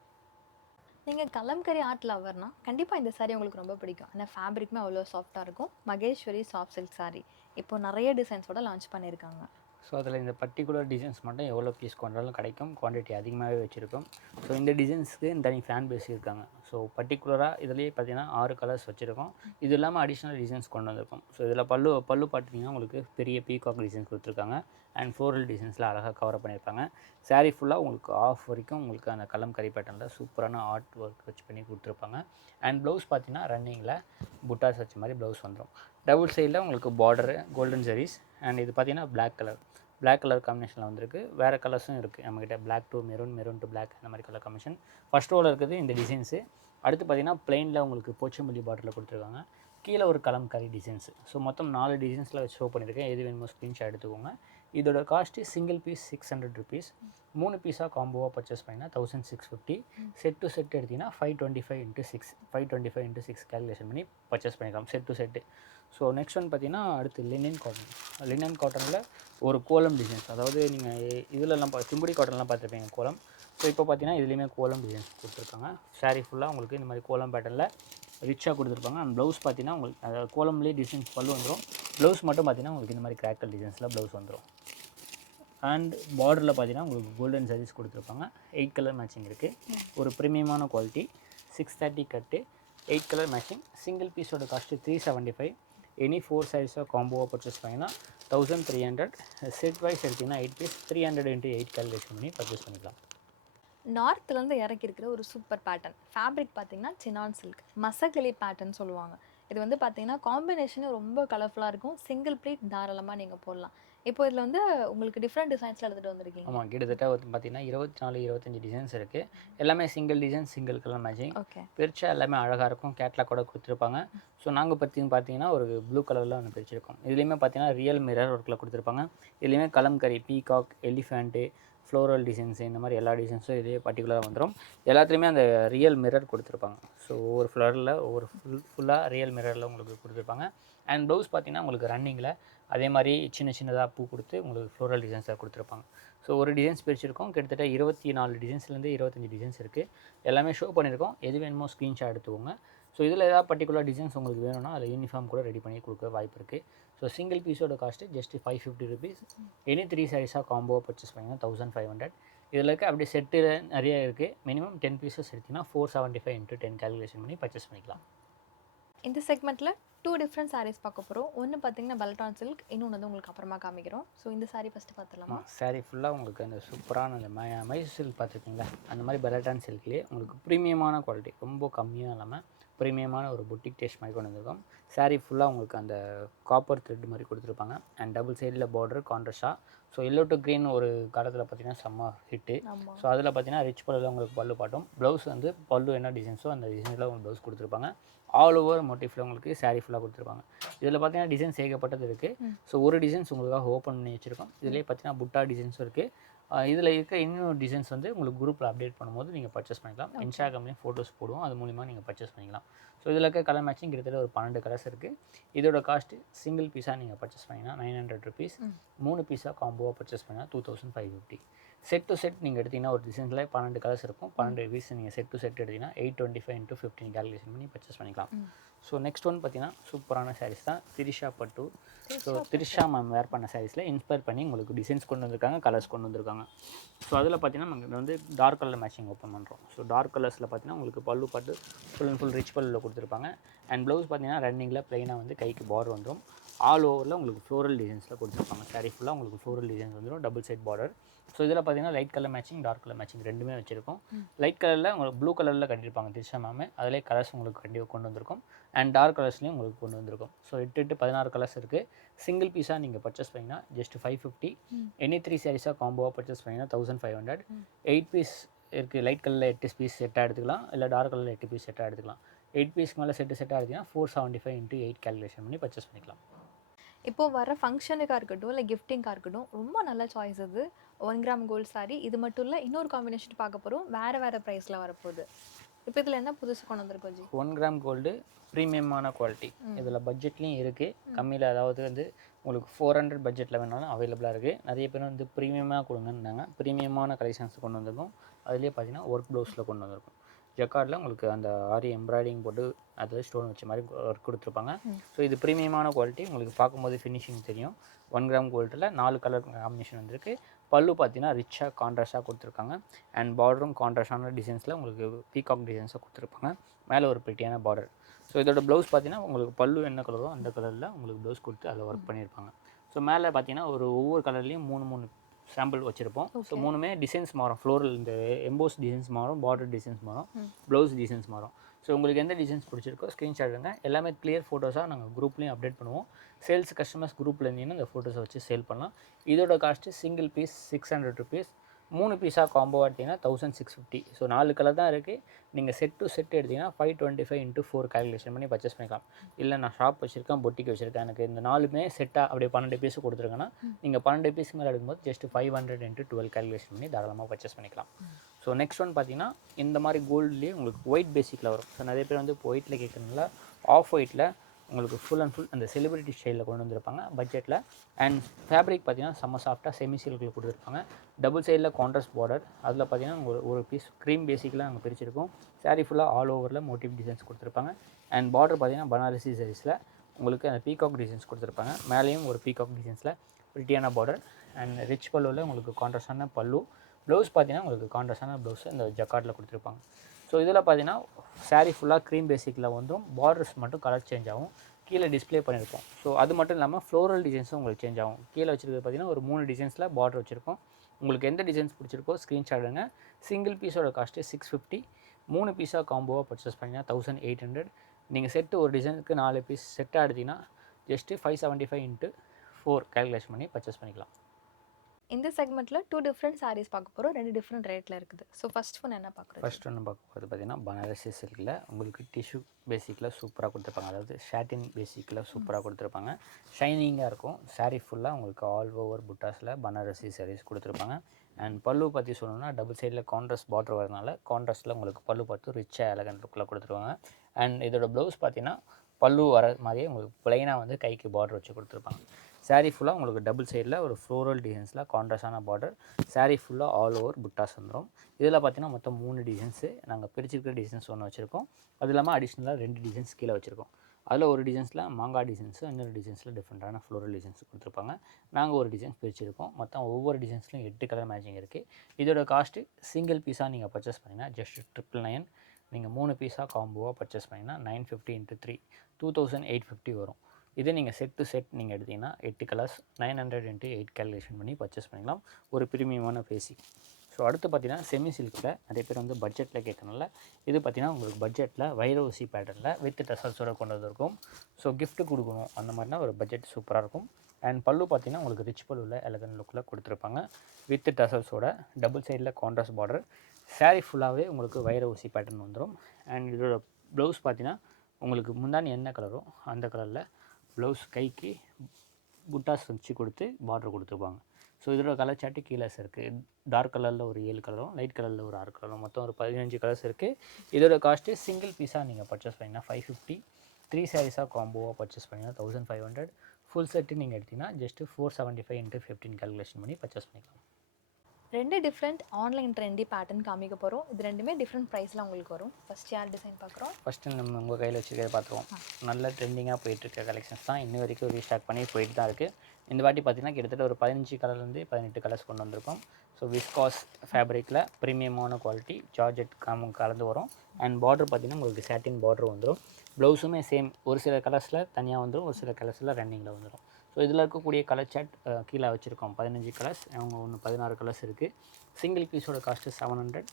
நீங்கள் கலம்கரி ஆர்ட் லவர்னா கண்டிப்பாக இந்த சாரீ உங்களுக்கு ரொம்ப பிடிக்கும். ஆனால் ஃபேப்ரிக்குமே அவ்வளோ சாஃப்டாக இருக்கும். மகேஸ்வரி சாஃப்ட் சில்க் சாரீ இப்போ நிறைய டிசைன்ஸோட லான்ச் பண்ணியிருக்காங்க. ஸோ அதில் இந்த பர்டிகுலர் டிசைன்ஸ் மட்டும் எவ்வளோ பீஸ் கொண்டாலும் கிடைக்கும், குவான்டிட்டி அதிகமாகவே வச்சுருக்கோம். ஸோ இந்த டிசைன்ஸ்க்கு தனி ஃபேன் பேஸ் இருக்காங்க. ஸோ பர்டிகுலராக இதுலேயே பார்த்தீங்கன்னா 6 கலர்ஸ் வச்சுருக்கோம். இது இல்லாமல் அடிஷ்னல் டிசைன்ஸ் கொண்டு வந்திருக்கோம். ஸோ இதில் பல்லு பார்த்தீங்கன்னா உங்களுக்கு பெரிய பீகாக் டிசைன்ஸ் கொடுத்துருக்காங்க. அண்ட் ஃப்ளோரல் டிசைன்ஸில் அழகாக கவர் பண்ணியிருப்பாங்க. சாரீ ஃபுல்லாக உங்களுக்கு ஆஃப் வரைக்கும் உங்களுக்கு அந்த கலம்கரி பேட்டர்னில் சூப்பரான ஆர்ட் ஒர்க் வச்சு பண்ணி கொடுத்துருப்பாங்க. அண்ட் ப்ளவுஸ் பார்த்தீங்கன்னா ரன்னிங்கில் புட்டாஸ் வச்ச மாதிரி ப்ளவுஸ் வந்துடும். டபுள் சைடில் உங்களுக்கு பார்டரு கோல்டன் ஜெரிஸ். அண்ட் இது பார்த்தீங்கன்னா பிளாக் கலர் காம்பினேஷனில் வந்திருக்கு. வேறு கலர்ஸும் இருக்குது நம்மக்கிட்ட, black to maroon, maroon to black, அந்த மாதிரி கலர் காம்பினேஷன். ஃபஸ்ட் ரோவில் இருக்குது இந்த டிசைன்ஸு. அடுத்து பார்த்தீங்கன்னா பிளெயினில் உங்களுக்கு போச்சம்பள்ளி பார்டரில் கொடுத்துருக்காங்க. கீழே ஒரு கலம்கரி டிசைன்ஸு. ஸோ மொத்தம் 4 டிசைன்ஸில் ஷோ பண்ணியிருக்கேன். எது வேணுமோ ஸ்க்ரீன்ஷாட் எடுத்துக்கோங்க. இதோட காஸ்ட்டு சிங்கிள் பீஸ் 600 rupees. 3 பீஸாக காம்போவாக பர்ச்சேஸ் பண்ணிங்கன்னா 1650. செட் டு செட் எடுத்திங்கன்னா 525 × 6 525 × 6 கேல்குலேஷன் பண்ணி பர்ச்சேஸ் பண்ணிக்கலாம், set to set. So next one பார்த்தீங்கன்னா அடுத்து லினன் காட்டனில் ஒரு கோலம் டிசைன்ஸ். அதாவது நீங்கள் இதிலெல்லாம் சிம்புடி காட்டன்லாம் பார்த்துருப்பீங்க கோலம். ஸோ இப்போ பார்த்தீங்கன்னா இதுலேயுமே கோலம் டிசைன்ஸ் கொடுத்துருக்காங்க. சாரீ ஃபுல்லாக உங்களுக்கு இந்த மாதிரி கோலம் பேட்டர்னில் ரிச்சாக கொடுத்துருப்பாங்க. அண்ட் ப்ளவுஸ் பார்த்தீங்கன்னா உங்களுக்கு அதாவது கோலம்லேயே டிசைன்ஸ் பல்லு வந்துடும். ப்ளவுஸ் மட்டும் பார்த்தீங்கன்னா உங்களுக்கு இந்த மாதிரி கிராக்கல் டிசைன்ஸில் ப்ளவுஸ் வந்துடும். அண்ட் பார்டரில் பார்த்தீங்கன்னா உங்களுக்கு கோல்டன் சாரீஸ் கொடுத்துருப்பாங்க. 8 கலர் மேட்சிங் இருக்குது. ஒரு ப்ரீமியமான குவாலிட்டி. 630 கட்டு, 8 கலர் மேட்சிங். சிங்கிள் பீஸோட காஸ்ட்டு 375. எனி 4 சாரீஸாக காம்போவாக பர்ச்சேஸ் பண்ணிங்கன்னா 1300. செட் வைஸ் எடுத்திங்கன்னா 8 பீஸ் 300 × 8 கேல்குலேஷன் பண்ணி பர்ச்சேஸ் பண்ணிக்கலாம். நார்த்லேருந்து இறக்கி இருக்கிற ஒரு சூப்பர் பேட்டர்ன். ஃபேப்ரிக் பார்த்தீங்கன்னா சினான் சில்க் மசகிளி பேட்டர்ன் சொல்லுவாங்க. இது வந்து பார்த்தீங்கன்னா காம்பினேஷனே ரொம்ப கலர்ஃபுல்லாக இருக்கும். சிங்கிள் ப்ளீட் தாராளமாக நீங்கள் போடலாம். இப்போ இதில் வந்து உங்களுக்கு டிஃப்ரெண்ட் டிசைன்ஸில் எடுத்துகிட்டு வந்திருக்கீங்க. ஆமாம், கிட்டத்தட்ட வந்து பார்த்தீங்கன்னா 24-25 டிசைன்ஸ் இருக்குது. எல்லாமே single design, single colour matching. Okay. பிரிச்சா எல்லாமே அழகாக இருக்கும். கேட்லாக் கொடுத்துருப்பாங்க. ஸோ நாங்கள் பார்த்தீங்கன்னா ஒரு ப்ளூ கலரில் ஒன்று பிரிச்சிருக்கோம். இதுலேயுமே பார்த்தீங்கன்னா ரியல் மிரர் ஒர்க்கில் கொடுத்துருப்பாங்க. இதுலேயுமே kalamkari, peacock, elephant, floral designs, இந்த மாதிரி எல்லா டிசைன்ஸும் இதே பர்டிகுலராக வந்துடும். எல்லாத்துலேயுமே அந்த ரியல் மிரர் கொடுத்துருப்பாங்க. ஸோ ஒவ்வொரு ஃப்ளவரில் ஒவ்வொரு ஃபுல்லாக ரியல் மிரரில் உங்களுக்கு கொடுத்துருப்பாங்க. அண்ட் ப்ளவுஸ் பார்த்தீங்கன்னா உங்களுக்கு ரன்னிங்கில் அதே மாதிரி சின்னதாக பூ கொடுத்து உங்களுக்கு ஃப்ளோரல் டிசைன்ஸாக கொடுத்துருப்பாங்க. ஸோ ஒரு டிசைன்ஸ் பிரிச்சிருக்கோம். கிட்டத்தட்ட 24 டிசைன்ஸ்லேருந்து 25 டிசைன்ஸ் இருக்குது. எல்லாமே ஷோ பண்ணியிருக்கோம். எது வேணுமோ ஸ்க்ரீன்ஷாட் எடுத்துக்கோங்க. ஸோ இதில் ஏதாவது பர்டிகுலர் டிசைன்ஸ் உங்களுக்கு வேணும்னா அதில் யூனிஃபார்ம் கூட ரெடி பண்ணி கொடுக்க வாய்ப்பு இருக்குது. ஸோ சிங்கிள் பீஸோட காஸ்ட்டு ஜஸ்ட் 550 ருபீஸ். எனி 3 சாரீஸாக காம்போவாக பர்ச்சேஸ் பண்ணிங்கன்னா 1500. இதில் இருக்க அப்படி செட்டு நிறைய இருக்குது. மினிமம் 10 பீசஸ் எடுத்திங்கன்னா 475 × 10 கால்குலேஷன் பண்ணி பர்ச்சேஸ் பண்ணிக்கலாம். இந்த செக்மெண்ட்டில் 2 டிஃப்ரெண்ட் சாரீஸ் பார்க்க போகிறோம். ஒன்று பார்த்தீங்கன்னா பெல்டான் சில்க், இன்னொன்று வந்து உங்களுக்கு அப்புறமா காமிக்கிறோம். ஸோ இந்த சாரீ ஃபஸ்ட்டு பார்த்துலாமா? சாரீ ஃபுல்லாக உங்களுக்கு அந்த சூப்பரான அந்த மைசூர் சில்க் பார்த்துருக்கீங்களா, அந்த மாதிரி பெல்டான் சில்க்லேயே உங்களுக்கு ப்ரீமியமான குவாலிட்டி, ரொம்ப கம்மியாக இல்லாமல் ப்ரீமியமான ஒரு புட்டிக் டேஸ்ட் மாதிரி கொண்டு வந்திருக்கோம். சாரீ ஃபுல்லாக உங்களுக்கு அந்த காப்பர் த்ரெட் மாதிரி கொடுத்துருப்பாங்க. அண்ட் டபுள் சைடில் பார்டர் கான்ட்ராஸ்டாக. ஸோ எல்லோ டு க்ரீன் ஒரு காலத்தில் பார்த்தீங்கன்னா செம்ம ஹிட்டு. ஸோ அதில் பார்த்தீங்கன்னா ரிச் பல்லில் உங்களுக்கு பல்லு பாட்டும். ப்ளவுஸ் வந்து பல்லு என்ன டிசைன்ஸோ அந்த டிசைனில் உங்களுக்கு ப்ளவுஸ் கொடுத்துருப்பாங்க. ஆல் ஓவர் மோட்டிஃபில் உங்களுக்கு சாரீ ஃபுல்லாக கொடுத்துருப்பாங்க. இதில் பார்த்தீங்கன்னா டிசைன்ஸ் ஏகப்பட்டது இருக்குது. ஸோ ஒரு டிசைன்ஸ் உங்களுக்காக ஓப்பன் பண்ணி வச்சுருக்கோம். இதிலே பார்த்தீங்கன்னா புட்டா டிசைன்ஸும் இருக்குது. இதில் இருக்க இன்னொரு டிசைன்ஸ் வந்து உங்களுக்கு குரூப்பில் அப்டேட் பண்ணும்போது நீங்கள் பர்ச்சேஸ் பண்ணிக்கலாம். இன்ஸ்டாகிராம்லேயும் ஃபோட்டோஸ் போடுவோம், அது மூலிமா நீங்கள் பர்ச்சேஸ் பண்ணிக்கலாம். ஸோ இதில் இருக்க கலர் மேட்சிங் கிட்டத்தட்ட ஒரு 12 கலர்ஸ் இருக்குது. இதோட காஸ்ட்டு சிங்கிள் பீஸாக நீங்கள் பர்ச்சேஸ் பண்ணிங்கன்னா 900 ருபீஸ். 3 பீஸாக காம்போவாக பர்ச்சேஸ் பண்ணிங்கன்னா 2550. செட் டு செட் நீங்கள் எடுத்திங்கன்னா ஒரு டிசைன்ஸில் 12 கலர்ஸ் இருக்கும். 12 பீஸ் நீங்கள் செட் டு செட் எடுத்திங்கன்னா 825 × 15 கால்குலேஷன் பண்ணி பர்ச்சேஸ் பண்ணிக்கலாம். ஸோ நெக்ஸ்ட் ஒன் பார்த்தீங்கன்னா சூப்பரான சாரீஸ் தான், திரிஷா பட்டு. ஸோ திரிஷா மேம் வேர் பண்ண சாரீஸில் இன்ஸ்பயர் பண்ணி உங்களுக்கு டிசைன்ஸ் கொண்டு வந்திருக்காங்க, கலர்ஸ் கொண்டு வந்திருக்காங்க. ஸோ அதில் பார்த்தீங்கன்னா நம்ம வந்து டார்க் கலர் மேட்சிங் ஓப்பன் பண்ணுறோம். ஸோ டார்க் கலர்ஸில் பார்த்தீங்கன்னா உங்களுக்கு பல்லு பட்டு ஃபுல் அண்ட் ஃபுல் ரிச் பல்லில் கொடுத்துருப்பாங்க. அண்ட் ப்ளவுஸ் பார்த்தீங்கன்னா ரன்னிங்கில் ப்ளைனாக வந்து கைக்கு பார்டர் வந்துடும். ஆல் ஓவரில் உங்களுக்கு ஃப்ளோரல் டிசைன்ஸில் கொடுத்துருப்பாங்க. சாரீ ஃபுல்லாக உங்களுக்கு ஃப்ளோரல் டிசைன்ஸ் வந்துடும், டபுள் சைட் பார்டர். ஸோ இதில் பார்த்தீங்கன்னா light colour matching, dark colour matching ரெண்டுமே வச்சிருக்கோம். லைட் கலரில் உங்களுக்கு ப்ளூ கலரில் கட்டியிருப்பாங்க திரிஷா மேம், அதிலே கலர்ஸ் உங்களுக்கு கண்டிப்பாக கொண்டு வந்திருக்கும். அண்ட் டார்க் கலர்ஸ்லேயும் உங்களுக்கு கொண்டு வந்திருக்கும். ஸோ 16 கலர்ஸ் இருக்குது. சிங்கிள் பீஸாக நீங்கள் பர்ச்சேஸ் பண்ணிங்கன்னா ஜஸ்ட் 550. எனி 3 சாரீஸாக காம்போவாக பர்ச்சேஸ் பண்ணிங்கன்னா 1500. 8 பீஸ் இருக்குது. லைட் கலரில் 8 பீஸ் செட்டாக எடுத்துக்கலாம், இல்லை டார்க் கலரில் 8 பீஸ் செட்டாக எடுத்துக்கலாம். 8 பீஸ்க்கு மேலே செட்டாக எடுத்திங்கன்னா 475 × 8 கால்குலேஷன் பண்ணி பர்ச்சேஸ் பண்ணிக்கலாம். இப்போது வர ஃபங்க்ஷனுக்காக இருக்கட்டும், இல்லை கிஃப்டிங்காக இருக்கட்டும், ரொம்ப நல்ல சாய்ஸ் இது. 1 கிராம் கோல்டு சாரீ. இது மட்டும் இல்லை, இன்னொரு காம்பினேஷன் பார்க்க போகிறோம். வேறு ப்ரைஸில் வரப்போகுது. இப்போ இதில் என்ன புதுசு கொண்டு வந்திருக்கோம் ஜி? 1 கிராம் கோல்டு ப்ரீமியமான குவாலிட்டி. இதில் பட்ஜெட்லேயும் இருக்குது, கம்மியில், அதாவது வந்து உங்களுக்கு 400 பட்ஜெட்டில் வேணாலும் அவைலபிளாக இருக்குது. நிறைய பேர் வந்து ப்ரீமியமாக கொடுங்கன்னாங்க. ப்ரீமியமான கலெக்ஷன்ஸ் கொண்டு வந்திருக்கோம். அதுலேயே பார்த்தீங்கன்னா ஒர்க் ப்ளவுஸில் கொண்டு வந்திருக்கும். ஜக்கார்டில் உங்களுக்கு அந்த ஆரி எம்ப்ராய்டிங் போட்டு அதாவது ஸ்டோன் வச்ச மாதிரி ஒர்க் கொடுத்துருப்பாங்க. ஸோ இது ப்ரீமியமான குவாலிட்டி. உங்களுக்கு பார்க்கும்போது ஃபினிஷிங் தெரியும். 1 கிராம் கோல்டில் 4 கலர் காம்பினேஷன் வந்திருக்கு. பல்லு பார்த்தீங்கன்னா ரிச்சாக கான்ட்ராஸ்டாக கொடுத்துருக்காங்க. அண்ட் பார்டரும் கான்ட்ராஸ்டான டிசைன்ஸில் உங்களுக்கு பீகாக் டிசைன்ஸாக கொடுத்துருப்பாங்க. மேலே ஒரு பெட்டியான பார்டர். ஸோ இதோட ப்ளவுஸ் பார்த்தீங்கன்னா உங்களுக்கு பல்லு என்ன கலரோ அந்த கலரில் உங்களுக்கு ப்ளவுஸ் கொடுத்து அதில் ஒர்க் பண்ணியிருப்பாங்க. ஸோ மேலே பார்த்தீங்கன்னா ஒவ்வொரு கலர்லேயும் 3 சாம்பிள் வச்சுருப்போம். ஸோ 3மே டிசைன்ஸ் மாறும். ஃப்ளோரல் இந்த எம்போஸ் டிசைன்ஸ் மாறும், பார்டர் டிசைன்ஸ் மாறும், ப்ளவுஸ் டிசைன்ஸ் மாறும். ஸோ உங்களுக்கு எந்த டிசைன்ஸ் பிடிச்சிருக்கோ ஸ்க்ரீன்ஷாட் எடுங்க. எல்லாமே கிளியர் ஃபோட்டோஸாக நாங்கள் குரூப்லேயும் அப்டேட் பண்ணுவோம். சேல்ஸ் கஸ்டமர்ஸ் குரூப்பில் இருந்தீங்கன்னா இந்த ஃபோட்டோஸை வச்சு சேல் பண்ணலாம். இதோட காஸ்ட்டு சிங்கிள் பீஸ் 600 ருபீஸ். 3 பீஸாக காம்போ எடுத்திங்கன்னா 1650. ஸோ 4 கலர் தான் இருக்குது. நீங்கள் செட் டு செட் எடுத்திங்கன்னா 525 × 4 கால்குலேஷன் பண்ணி பர்ச்சேஸ் பண்ணிக்கலாம். இல்லை நான் ஷாப் வச்சுருக்கேன், பொட்டிக் வச்சுருக்கேன், எனக்கு இந்த 4மே செட்டாக அப்படியே 12 பீஸ் கொடுத்துருங்கன்னா நீங்கள் 12 பீஸ் மேலே எடுக்கும்போது ஜஸ்ட் 500 × 12 கால்குலேஷன் பண்ணி தாராளமாக பர்ச்சேஸ் பண்ணிக்கலாம். ஸோ நெக்ஸ்ட் ஒன் பார்த்தீங்கன்னா இந்த மாதிரி கோல்ட்லேயே உங்களுக்கு ஒயிட் பேசிக்கில் வரும். ஸோ நிறைய பேர் வந்து இப்போ ஒயிட்டில் கேட்குறதுனால ஆஃப் ஒயிட்டில் உங்களுக்கு ஃபுல் அண்ட் ஃபுல் அந்த செலிபிரிட்டி ஸ்டைலில் கொண்டு வந்திருப்பாங்க பட்ஜெட்டில். அண்ட் ஃபேப்ரிக் பார்த்தீங்கன்னா செம்ம சாஃப்டாக செமி சில்கில் கொடுத்துருப்பாங்க. டபுள் சைடில் கான்ட்ராஸ்ட் பார்டர். அதில் பார்த்தீங்கன்னா ஒரு பீஸ் க்ரீம் பேசிக்கில் நாங்கள் பிரிச்சிருக்கோம். சாரீ ஃபுல்லாக ஆல் ஓவரில் மோட்டிவ் டிசைன்ஸ் கொடுத்துருப்பாங்க. அண்ட் பார்டர் பார்த்தீங்கன்னா பனாரசி சாரீஸில் உங்களுக்கு அந்த பீகாக் டிசைன்ஸ் கொடுத்துருப்பாங்க. மேலேயும் ஒரு பீகாக் டிசைன்ஸில் பிரிட்டியான பார்டர். அண்ட் ரிச் பல்லுவில் உங்களுக்கு கான்ட்ராஸ்டான பல்லு. ப்ளவுஸ் பார்த்தீங்கன்னா உங்களுக்கு கான்ட்ராஸ்டான ப்ளவுஸ் இந்த ஜக்கார்டில் கொடுத்துருப்பாங்க. ஸோ இதில் பார்த்தீங்கன்னா சாரீ ஃபுல்லாக க்ரீம் பேசிக்கில் வந்துடும். பார்டர்ஸ் மட்டும் கலர் சேஞ்ச் ஆகும். கீழே டிஸ்ப்ளே பண்ணியிருக்கோம். ஸோ அது மட்டும் இல்லாமல் ஃப்ளோரல் டிசைன்ஸும் உங்களுக்கு சேஞ்ச் ஆகும். கீழே வச்சுருக்கிறது பார்த்தீங்கன்னா ஒரு 3 டிசைன்ஸில் பார்டர் வச்சுருக்கோம். உங்களுக்கு எந்த டிசைன்ஸ் பிடிச்சிருக்கோ ஸ்க்ரீன்ஷாட் எடுங்க. சிங்கிள் பீஸோட காஸ்ட்டு 650. 3 பீஸாக காம்போவாக பர்ச்சேஸ் பண்ணிங்கன்னா 1800. நீங்கள் செட்டு ஒரு டிசைனுக்கு 4 பீஸ் செட்டாக எடுத்திங்கன்னா ஜஸ்ட்டு 575 × 4 கால்குலேஷன் பண்ணி பர்ச்சேஸ் பண்ணிக்கலாம். இந்த செக்மெண்ட்டில் 2 டிஃப்ரெண்ட் சாரீஸ் பார்க்க போகிறோம். 2 டிஃப்ரெண்ட் ரேட்டில் இருக்குது. ஸோ ஃபர்ஸ்ட் ஒன் என்ன பார்க்குறோம்? ஃபர்ஸ்ட் ஒன்று பார்க்கும்போது பார்த்தீங்கன்னா பனாரசி சில்கில் உங்களுக்கு டிஷ்யூ பேசிக்கில் சூப்பராக கொடுத்துருப்பாங்க. அதாவது ஷாட்டின் பேசிக்கில் சூப்பராக கொடுத்துருப்பாங்க. ஷைனிங்காக இருக்கும். சாரீ ஃபுல்லாக உங்களுக்கு ஆல் ஓவர் புட்டாஸில் பனாரசி சாரீஸ் கொடுத்துருப்பாங்க. அண்ட் பல்லு பற்றி சொல்லணும்னா டபுள் சைடில் கான்ட்ராஸ்ட் பார்டர் வரதுனால கான்ட்ராஸ்ட்டில் உங்களுக்கு பல்லு பார்த்து ரிச்சாக எலகன்ட் லுக்கில் கொடுத்துருவாங்க. அண்ட் இதோட ப்ளவுஸ் பார்த்தீங்கன்னா பல்லு வர மாதிரியே உங்களுக்கு ப்ளைனாக வந்து கைக்கு பார்டர் வச்சு கொடுத்துருப்பாங்க. சாரீ ஃபுல்லாக உங்களுக்கு டபுள் சைடில் ஒரு ஃப்ளோரல் டிசைன்ஸில் கான்ட்ராஸ்டான பார்டர். சாரீ ஃபுல்லாக ஆல் ஓவர் புட்டாஸ் வந்துடும். இதில் பார்த்தீங்கன்னா மொத்தம் 3 டிசைன்ஸு நாங்கள் பிரிச்சிருக்கிற டிசைன்ஸ் ஒன்று வச்சுருக்கோம். அது இல்லாமல் அடிஷ்னலாக 2 டிசைன்ஸ் கீழே வச்சுருக்கோம். அதில் ஒரு டிசைன்ஸில் மாங்காய் டிசைன்ஸு, இன்னொரு டிசைன்ஸில் டிஃப்ரெண்ட்டான ஃப்ளோரல் டிசைன்ஸ் கொடுத்துருப்பாங்க. நாங்கள் ஒரு டிசைன்ஸ் பிரிச்சிருக்கோம். மொத்தம் ஒவ்வொரு டிசைன்ஸ்லையும் 8 கலர் மேட்சிங் இருக்குது. இதோட காஸ்ட்டு சிங்கிள் பீஸாக நீங்கள் பர்ச்சேஸ் பண்ணிங்கன்னா ஜஸ்ட் 999. நீங்கள் 3 பீஸாக காம்போவாக பர்ச்சேஸ் பண்ணிங்கன்னா 950 × 3 2850 வரும். இதே நீங்கள் செட் டு செட் நீங்கள் எடுத்திங்கன்னா 8 கலர்ஸ் 900 × 8 கால்குலேஷன் பண்ணி பர்ச்சேஸ் பண்ணிக்கலாம். ஒரு ப்ரீமியமான பேசி. ஸோ அடுத்து பார்த்தீங்கன்னா செமி சில்கில் நிறைய பேர் வந்து பட்ஜெட்டில் கேட்கறனால இது பார்த்தீங்கன்னா உங்களுக்கு பட்ஜெட்டில் வைரவசி பேட்டர்னில் வித் டசல்ஸோட கொண்டு வந்திருக்கும். ஸோ gift கொடுக்கணும் அந்த மாதிரினா ஒரு பட்ஜெட் சூப்பராக இருக்கும். அண்ட் பல்லு பார்த்தீங்கன்னா உங்களுக்கு ரிச் பல்லுவில் எலகன் லுக்கில் கொடுத்துருப்பாங்க. வித் டசல்ஸோட டபுள் சைடில் கான்ட்ராஸ்ட் பார்டர். சாரீ ஃபுல்லாகவே உங்களுக்கு வைர ஊசி பேட்டர்ன் வந்துடும். அண்ட் இதோட ப்ளவுஸ் பார்த்தீங்கன்னா உங்களுக்கு முந்தானி என்ன கலரோ அந்த கலரில் ப்ளவுஸ் கைக்கு புட்டாஸ் வச்சு கொடுத்து பார்டர் கொடுத்துருப்பாங்க. ஸோ இதோட கலர் சார்ட்டு கீழே இருக்குது. டார்க் கலரில் ஒரு 7 கலரும், லைட் கலரில் ஒரு 6 கலரும், மொத்தம் ஒரு 15 கலர்ஸ் இருக்குது. இதோட காஸ்ட்டு சிங்கிள் பீஸாக நீங்கள் பர்ச்சேஸ் பண்ணிங்கன்னா 550. 3 சாரீஸாக காம்போவாக பர்ச்சேஸ் பண்ணிங்கன்னா 1500. ஃபுல் செட்டு நீங்கள் எடுத்திங்கன்னா ஜஸ்ட்டு 475 × 15 கால்குலேஷன் பண்ணி பர்ச்சேஸ் பண்ணிக்கலாம். 2 டிஃப்ரெண்ட் ஆன்லைன் ட்ரெண்டி பேட்டர்ன் காமிக்க போகிறோம். இது ரெண்டுமே டிஃப்ரெண்ட் ப்ரைஸில் உங்களுக்கு வரும். ஃபர்ஸ்ட் யார் டிசைன் பார்க்குறோம்? ஃபஸ்ட்டு நம்ம உங்கள் கையில் வச்சுக்கிறத பார்த்துருவோம். நல்ல ட்ரெண்டிங்காக போயிட்டுருக்க கலெக்ஷன்ஸ் தான் இன்னும் வரைக்கும் ரீஸ்டாக் பண்ணி போயிட்டு தான் இருக்குது. இந்த வாட்டி பார்த்திங்கன்னா கிட்டத்தட்ட ஒரு 15 கலர்லேருந்து 18 கலர்ஸ் கொண்டு வந்திருக்கோம். ஸோ விஸ்காஸ் ஃபேப்ரிக்கில் ப்ரீமியமான குவாலிட்டி ஜார்ஜெட் கலந்து வரும். அண்ட் பார்டர் பார்த்திங்கன்னா உங்களுக்கு சாட்டின் பார்டர் வந்துடும். ப்ளவுஸுமே சேம். ஒரு சில கலர்ஸில் தனியாக வந்துடும், ஒரு சில கலர்ஸில் ரன்னிங்கில் வந்துடும். ஸோ இதில் இருக்கக்கூடிய கலர் சார்ட் கீழே வச்சுருக்கோம். 15 கலர்ஸ், அவங்க ஒன்று 16 கலர்ஸ் இருக்குது. சிங்கிள் பீஸோட காஸ்ட்டு 700.